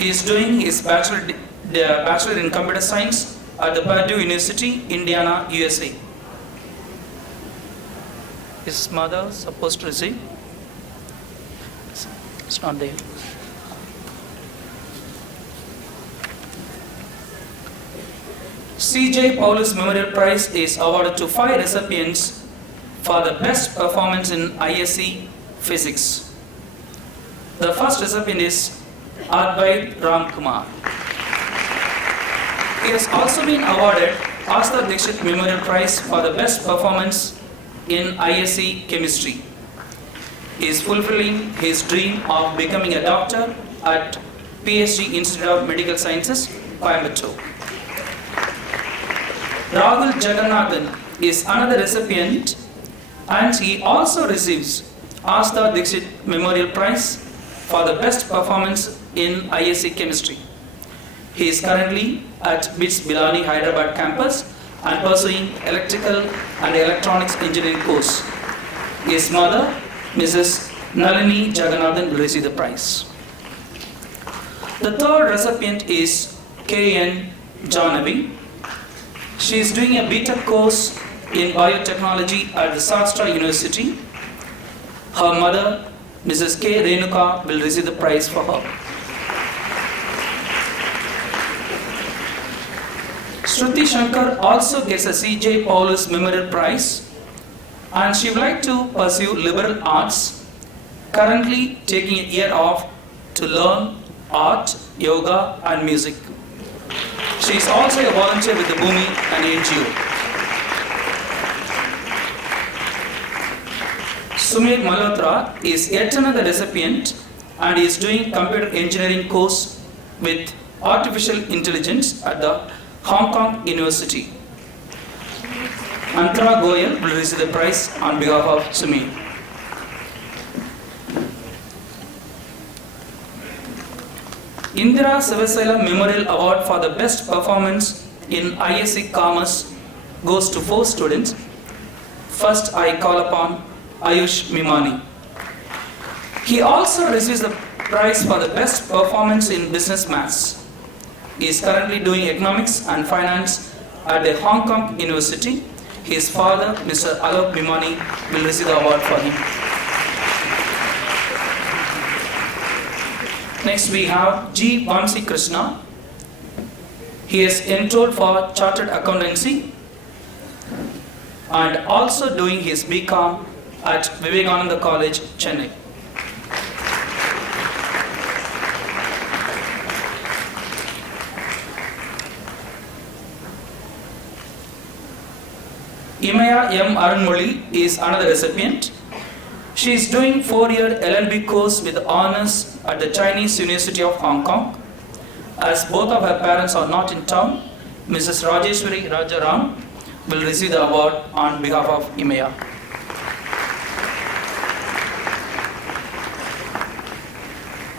He is doing his Bachelor in Computer Science at the Purdue University, Indiana, USA. His mother supposed to receive? It's not there. C.J. Paulus Memorial Prize is awarded to 5 recipients for the best performance in ISC Physics. The first recipient is Advait Ramkumar. He has also been awarded Astha Dixit Memorial Prize for the best performance in ISC Chemistry. He is fulfilling his dream of becoming a doctor at PSG Institute of Medical Sciences, Coimbatore. Rahul Jagannathan is another recipient, and he also receives Astha Dixit Memorial Prize for the best performance in ISC Chemistry. He is currently at BITS Bilani Hyderabad campus and pursuing electrical and electronics engineering course. His mother, Mrs. Nalini Jagannathan, will receive the prize. The third recipient is K.N. Janavi. She is doing a BTech course in biotechnology at the Shastra University. Her mother, Mrs. K. Renuka, will receive the prize for her. Shruti Shankar also gets a C.J. Paulus Memorial Prize, and she would like to pursue liberal arts, currently taking a year off to learn art, yoga and music. She is also a volunteer with the Bhumi and NGO. Sumit Malhotra is yet another recipient and is doing computer engineering course with artificial intelligence at the Hong Kong University. Antara Goyal will receive the prize on behalf of Sumit. Indira Sivasailam Memorial Award for the best performance in ISC Commerce goes to 4 students. First, I call upon Ayush Mimani. He also receives the prize for the best performance in business maths. He is currently doing economics and finance at the Hong Kong University. His father, Mr. Alok Mimani, will receive the award for him. Next we have G. Vamsi Krishna. He is enrolled for Chartered Accountancy and also doing his BCom at Vivekananda College, Chennai. Imaya M. Arunmoli is another recipient. She is doing 4-year LLB course with honors at the Chinese University of Hong Kong. As both of her parents are not in town, Mrs. Rajeshwari Rajaram will receive the award on behalf of Imaya.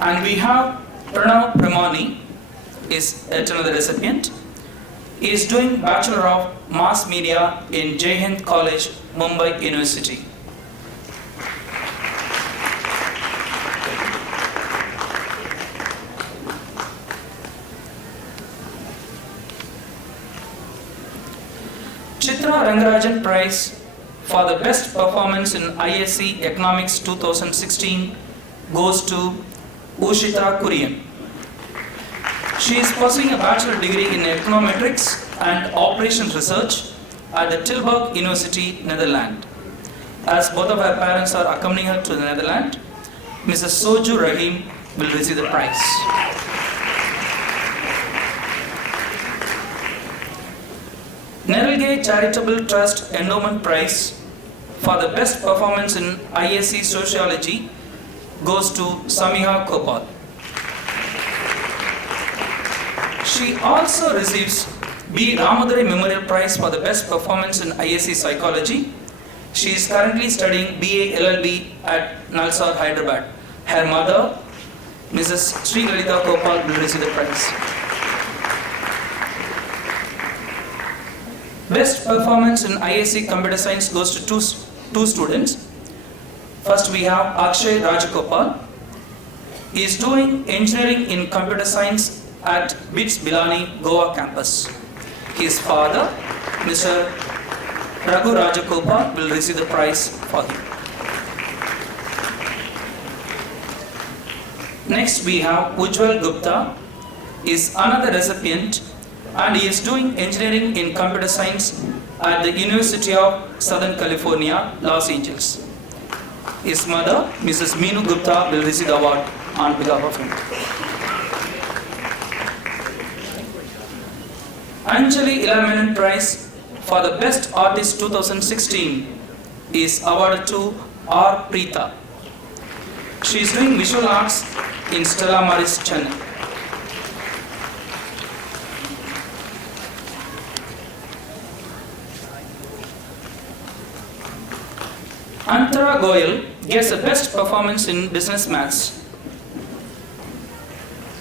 And we have Pranav Pramani is yet another recipient. He is doing Bachelor of Mass Media in Jai Hind College, Mumbai University. Chitra Rangarajan Prize for the best performance in ISC Economics 2016 goes to Ushita Kurian. She is pursuing a bachelor degree in econometrics and Operations Research at the Tilburg University, Netherlands. As both of her parents are accompanying her to the Netherlands, Mrs. Soju Rahim will receive the prize. Nerelge Charitable Trust Endowment Prize for the best performance in ISC Sociology goes to Samiha Kopal. She also receives B. Ramadari Memorial Prize for the best performance in ISC Psychology. She is currently studying BA LLB at Nalsar, Hyderabad. Her mother, Mrs. Sri Lalita Kopal, will receive the prize. Best performance in ISC Computer Science goes to two students. First we have Akshay Rajagopal. He is doing engineering in computer science at BITS Bilani, Goa campus. His father, Mr. Raghu Rajagopal, will receive the prize for him. Next we have Ujjwal Gupta. He is another recipient and he is doing engineering in computer science at the University of Southern California, Los Angeles. His mother, Mrs. Meenu Gupta, will receive the award on behalf of him. Anjali Ilamanan Prize for the Best Artist 2016 is awarded to R. Preeta. She is doing visual arts in Stella Maris, Chennai. Antara Goyal gets the best performance in business maths.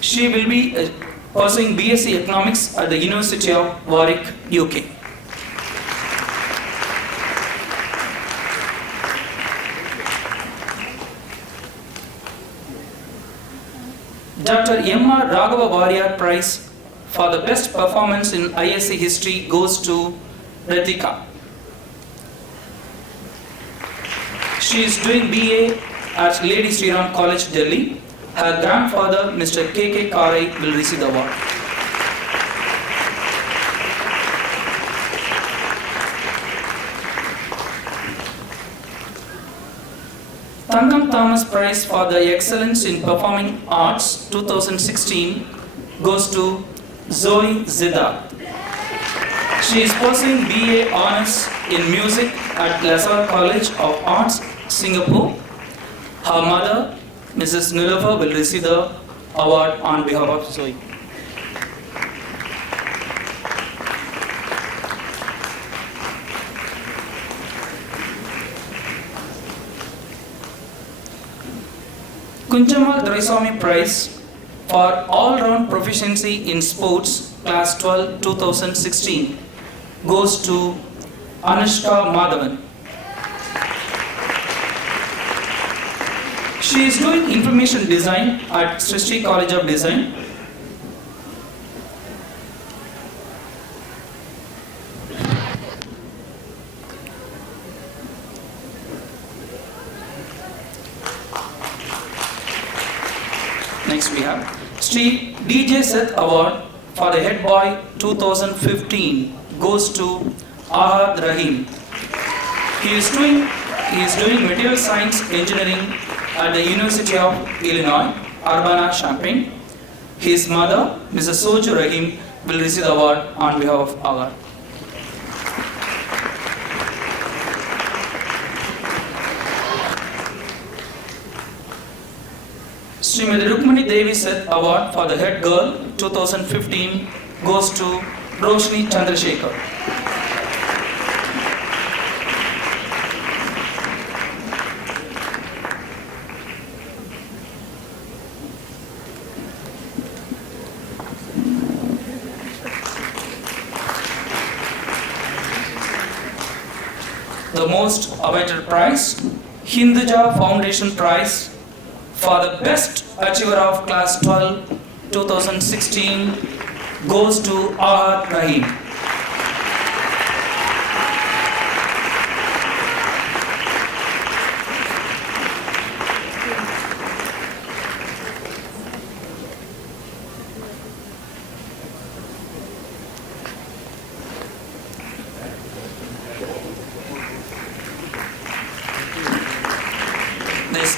She will be pursuing BSc Economics at the University of Warwick, UK. Dr. M.R. Raghava Warrior Prize for the best performance in ISC History goes to Ritika. She is doing BA at Lady Sri Ram College, Delhi. Her grandfather, Mr. K.K. Karai, will receive the award. Tangam Thomas Prize for the Excellence in Performing Arts 2016 goes to Zoe Zida. She is pursuing BA Honours in Music at Lazar College of Arts, Singapore. Her mother, Mrs. Nilofer, will receive the award on behalf of Zoe. Kunjamal Doraiswamy Prize for all-round proficiency in sports, class 12, 2016, goes to Anushka Madhavan. She is doing information design at Srishti College of Design. Next we have Sri DJ Seth Award for the Head Boy 2015 goes to Ahad Rahim. He is doing material science engineering at the University of Illinois, Urbana-Champaign. His mother, Mrs. Soju Rahim, will receive the award on behalf of Adyar. Srimati Rukmani Devi Seth Award for the Head Girl 2015 goes to Roshni Chandrasekhar. The most awaited prize, Hinduja Foundation Prize for the Best Achiever of Class 12 2016 goes to Ahad Rahim.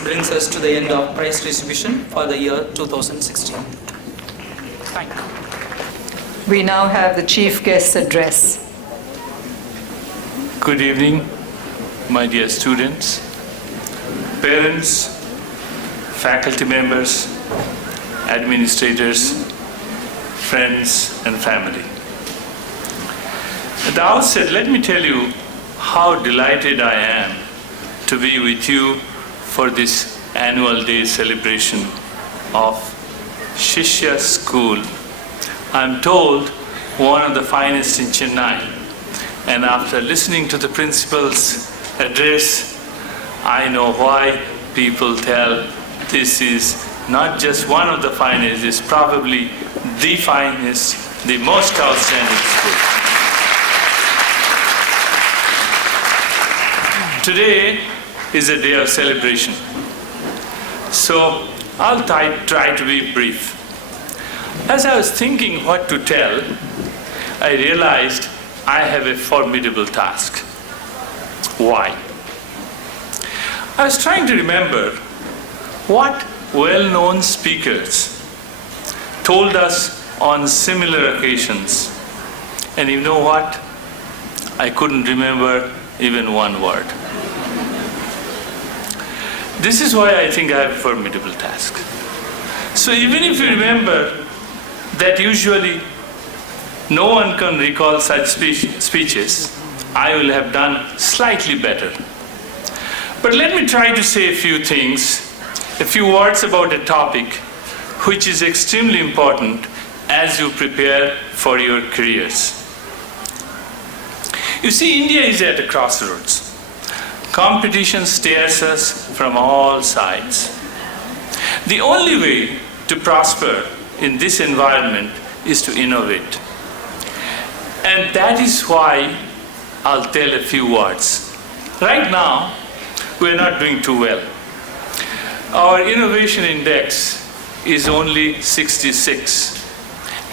brings us to the end of prize distribution for the year 2016. Thank you. We now have the chief guest's address. Good evening, my dear students, parents, faculty members, administrators, friends, and family. At the outset, let me tell you how delighted I am to be with you for this annual day celebration of Sishya School. I'm told one of the finest in Chennai. And after listening to the principal's address, I know why people tell this is not just one of the finest, it's probably the finest, the most outstanding school. Today is a day of celebration, so I'll try to be brief. As I was thinking what to tell, I realized I have a formidable task. Why? I was trying to remember what well-known speakers told us on similar occasions. And you know what? I couldn't remember even one word. This is why I think I have a formidable task. So even if you remember that usually no one can recall such speeches, I will have done slightly better. But let me try to say a few things, a few words about a topic which is extremely important as you prepare for your careers. You see, India is at a crossroads. Competition stares us from all sides. The only way to prosper in this environment is to innovate. And that is why I'll tell a few words. Right now, we're not doing too well. Our innovation index is only 66.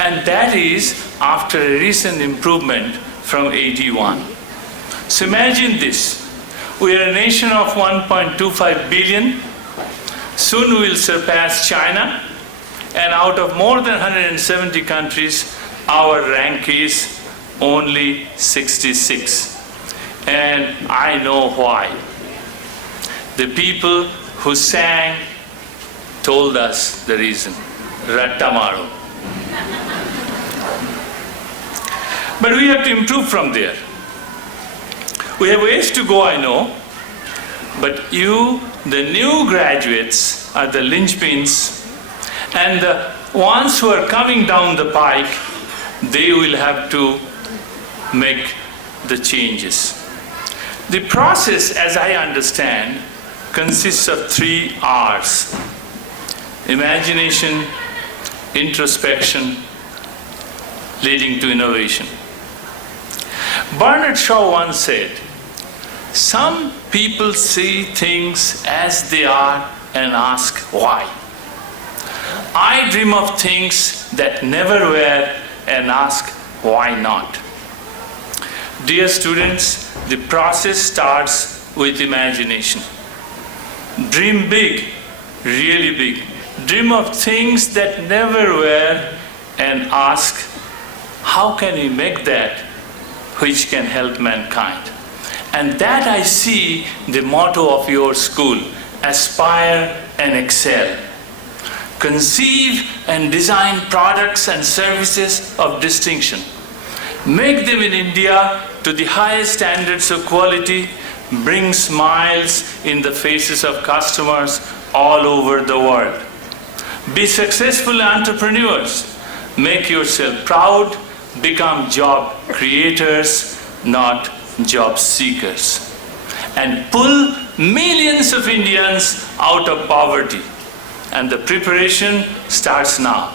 And that is after a recent improvement from 81. So imagine this. We are a nation of 1.25 billion. Soon we will surpass China. And out of more than 170 countries, our rank is only 66. And I know why. The people who sang told us the reason. Rattamaru. But we have to improve from there. We have ways to go, I know. But you, the new graduates, are the linchpins. And the ones who are coming down the pike, they will have to make the changes. The process, as I understand, consists of 3 R's: imagination, introspection, leading to innovation. Bernard Shaw once said, "Some people see things as they are and ask why. I dream of things that never were and ask why not." Dear students, the process starts with imagination. Dream big, really big. Dream of things that never were and ask, how can we make that which can help mankind? And that I see the motto of your school: aspire and excel. Conceive and design products and services of distinction. Make them in India to the highest standards of quality. Bring smiles in the faces of customers all over the world. Be successful entrepreneurs. Make yourself proud. Become job creators, not job seekers. And pull millions of Indians out of poverty. And the preparation starts now.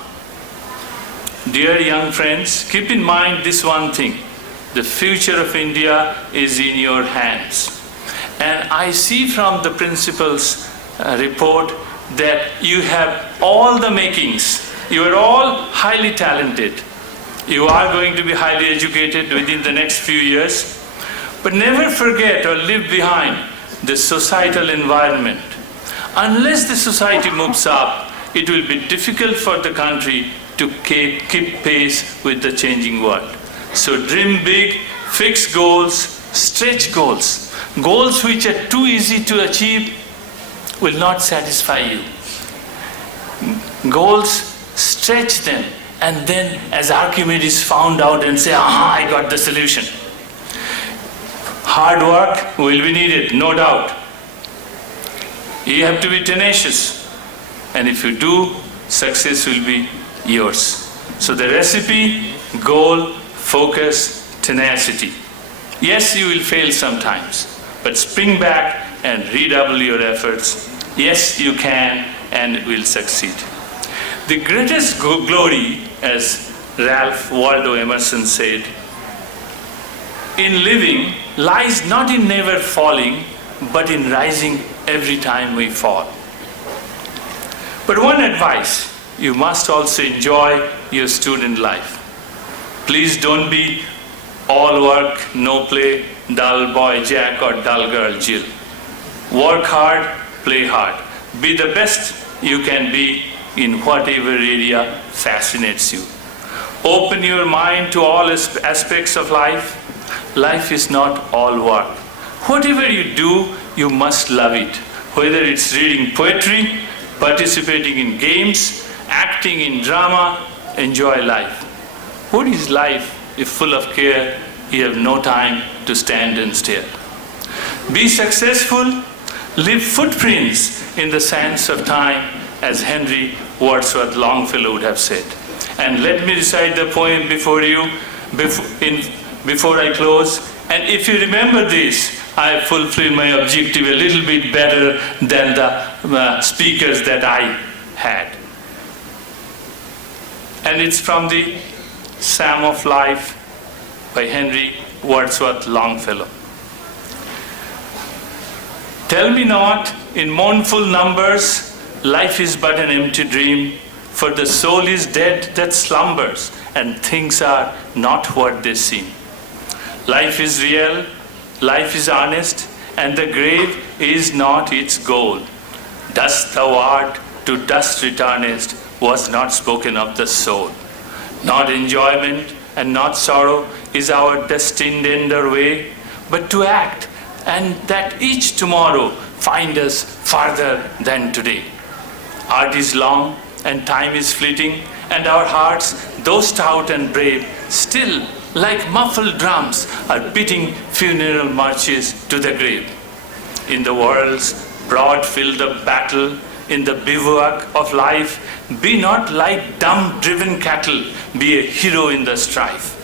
Dear young friends, keep in mind this one thing. The future of India is in your hands. And I see from the principal's report that you have all the makings. You are all highly talented. You are going to be highly educated within the next few years. But never forget or leave behind the societal environment. Unless the society moves up, it will be difficult for the country to keep pace with the changing world. So dream big, fix goals, stretch goals. Goals which are too easy to achieve will not satisfy you. Goals, stretch them, and then as Archimedes found out and say, aha, I got the solution. Hard work will be needed, no doubt. You have to be tenacious, and if you do, success will be yours. So the recipe, goal, focus, tenacity. Yes, you will fail sometimes, but spring back and redouble your efforts. Yes, you can and will succeed. The greatest glory, as Ralph Waldo Emerson said, in living lies not in never falling, but in rising every time we fall. But one advice, you must also enjoy your student life. Please don't be all work, no play, dull boy Jack or dull girl Jill. Work hard, play hard. Be the best you can be in whatever area fascinates you. Open your mind to all aspects of life. Life is not all work. Whatever you do, you must love it. Whether it's reading poetry, participating in games, acting in drama, enjoy life. What is life if full of care, you have no time to stand and stare? Be successful, leave footprints in the sands of time, as Henry Wadsworth Longfellow would have said. And let me recite the poem before you, before I close. And if you remember this, I have fulfilled my objective a little bit better than the speakers that I had. And it's from the Psalm of Life by Henry Wadsworth Longfellow. Tell me not in mournful numbers, life is but an empty dream, for the soul is dead that slumbers, and things are not what they seem. Life is real, life is honest, and the grave is not its goal. Dust thou art, to dust returnest, was not spoken of the soul. Not enjoyment and not sorrow is our destined ender way, but to act, and that each tomorrow find us farther than today. Art is long and time is fleeting, and our hearts, though stout and brave, still like muffled drums are beating funeral marches to the grave. In the world's broad field of battle, in the bivouac of life, be not like dumb driven cattle, be a hero in the strife.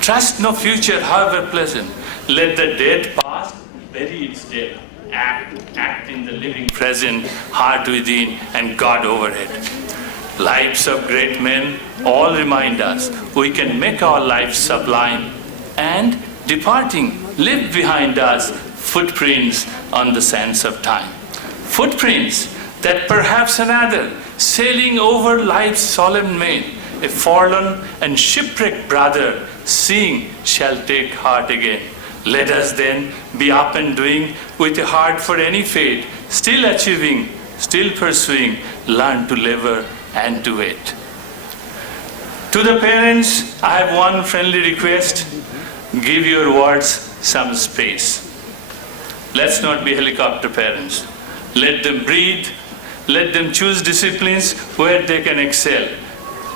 Trust no future, however pleasant. Let the dead past bury its dead. Act in the living present, heart within and God overhead. Lives of great men all remind us we can make our lives sublime, and departing, leave behind us footprints on the sands of time. Footprints that perhaps another, sailing over life's solemn main, a forlorn and shipwrecked brother, seeing shall take heart again. Let us then be up and doing with a heart for any fate, still achieving, still pursuing, learn to labor and to wait. To the parents, I have one friendly request. Give your words some space. Let's not be helicopter parents. Let them breathe. Let them choose disciplines where they can excel.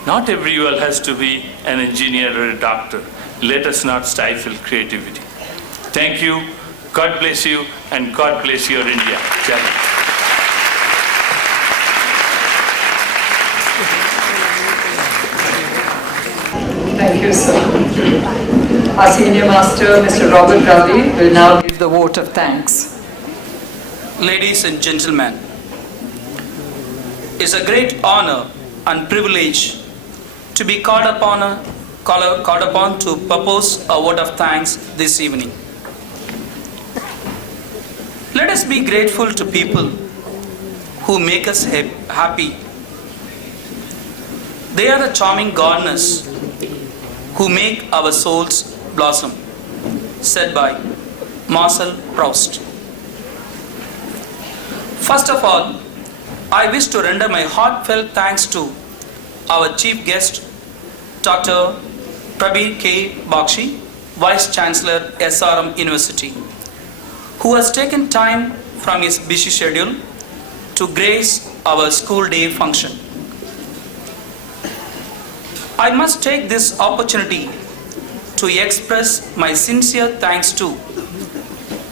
Not everyone has to be an engineer or a doctor. Let us not stifle creativity. Thank you. God bless you, and God bless your India. Jai Hind. Thank you, sir. Our senior master, Mr. Robert Ravi, will now give the vote of thanks. Ladies and gentlemen, it's a great honor and privilege to be called upon to propose a vote of thanks this evening. Let us be grateful to people who make us happy. They are the charming gardeners who make our souls blossom, said by Marcel Proust. First of all, I wish to render my heartfelt thanks to our chief guest, Dr. Prabir K. Bagchi, Vice-Chancellor SRM University, who has taken time from his busy schedule to grace our school day function. I must take this opportunity to express my sincere thanks to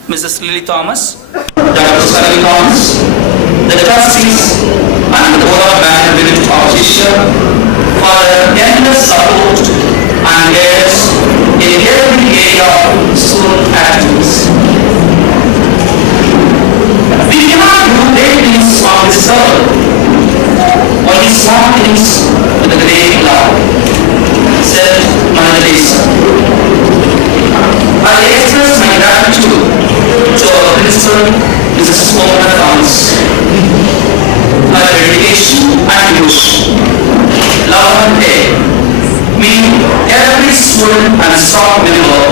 Mrs. Lily Thomas, Dr. Sally Thomas, the trustees and the board of management of Sishya for their endless support and guidance in every area of school activities. We cannot do great things on this earth, only small things with a great love, said Mother Teresa. I express my gratitude to our principal, Mrs. Thomas. Her dedication and devotion, love and care, mean every student and staff member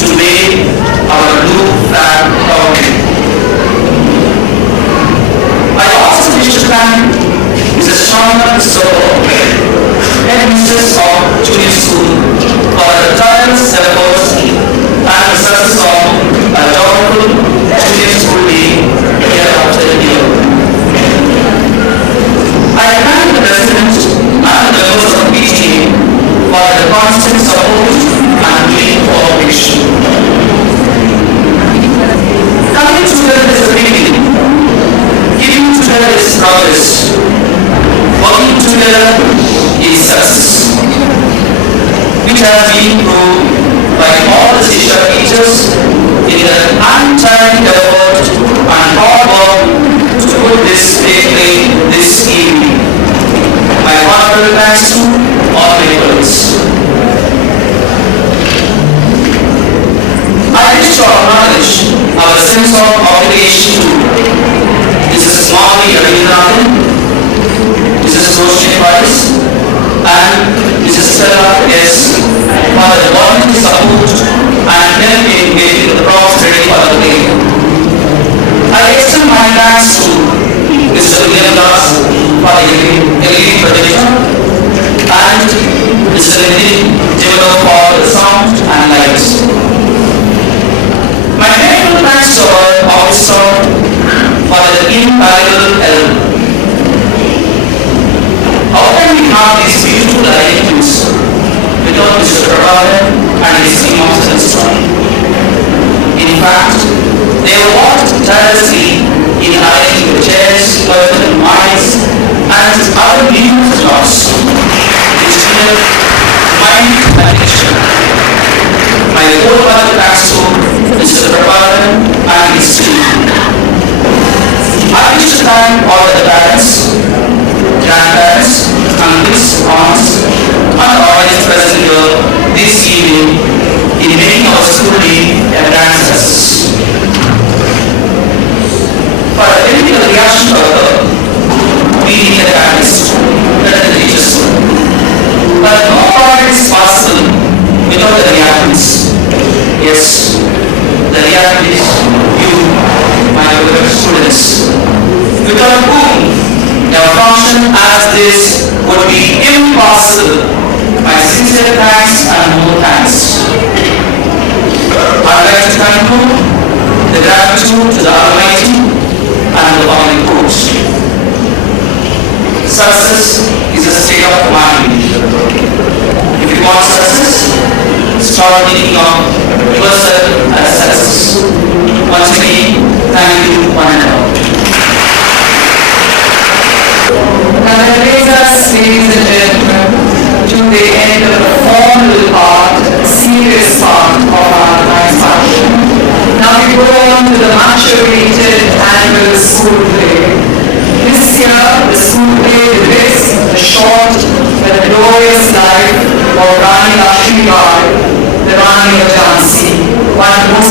to make our blue flag proud. I also wish to thank Mrs. Chandra headmistress of junior school, for the tireless efforts and the success of a joyful junior school day year after year. I thank the president and the members of PTA for their constant support and willing cooperation. Coming together is a beginning. Giving together is progress. Working together is success, which has been proved by all the Sishya teachers in their untiring effort and hard work to put this day this evening. My heartfelt thanks to all my colleagues. I wish to acknowledge our sense of obligation to Mrs. Swami Ravinathan, Mrs. Roshni Price, and Mrs. Stella S. for the voluntary support and help in getting the props ready for the day. I extend my thanks to Mr. William Das for the LED projector and Mr. Nitin Jimeno for the sound and lights. My grateful thanks to our officer for the invaluable help. How can we have these beautiful arrangements without Mr. Prabir and his team of students? In fact, they worked tirelessly in arranging the chairs, curtain, mics, and other numerous jobs which needed mind and attention. My wholehearted thanks to Mr. Prabir and his team. I wish to thank all the parents, grandparents, uncles, aunts, and audience present here this evening in making our school day a grand success. For the chemical reaction to occur, we need a catalyst, that is the teacher's soul. But no product is possible without the reactants. Yes, the reactant is you, my beloved students, without whom a function as this would be impossible. My sincere thanks and more thanks. I'd like to conclude the gratitude to the Almighty and the following quotes. Success is a state of mind. If you want success, start thinking of yourself as success. Once again, thank you one and all. And that brings us, ladies and gentlemen, to the end of the formal part, serious part of our tonight's function. Now we go on to the much-awaited annual school play. This year, the school play depicts the short but glorious life of Rani Lakshmi Bai, the Rani of Jhansi, one of the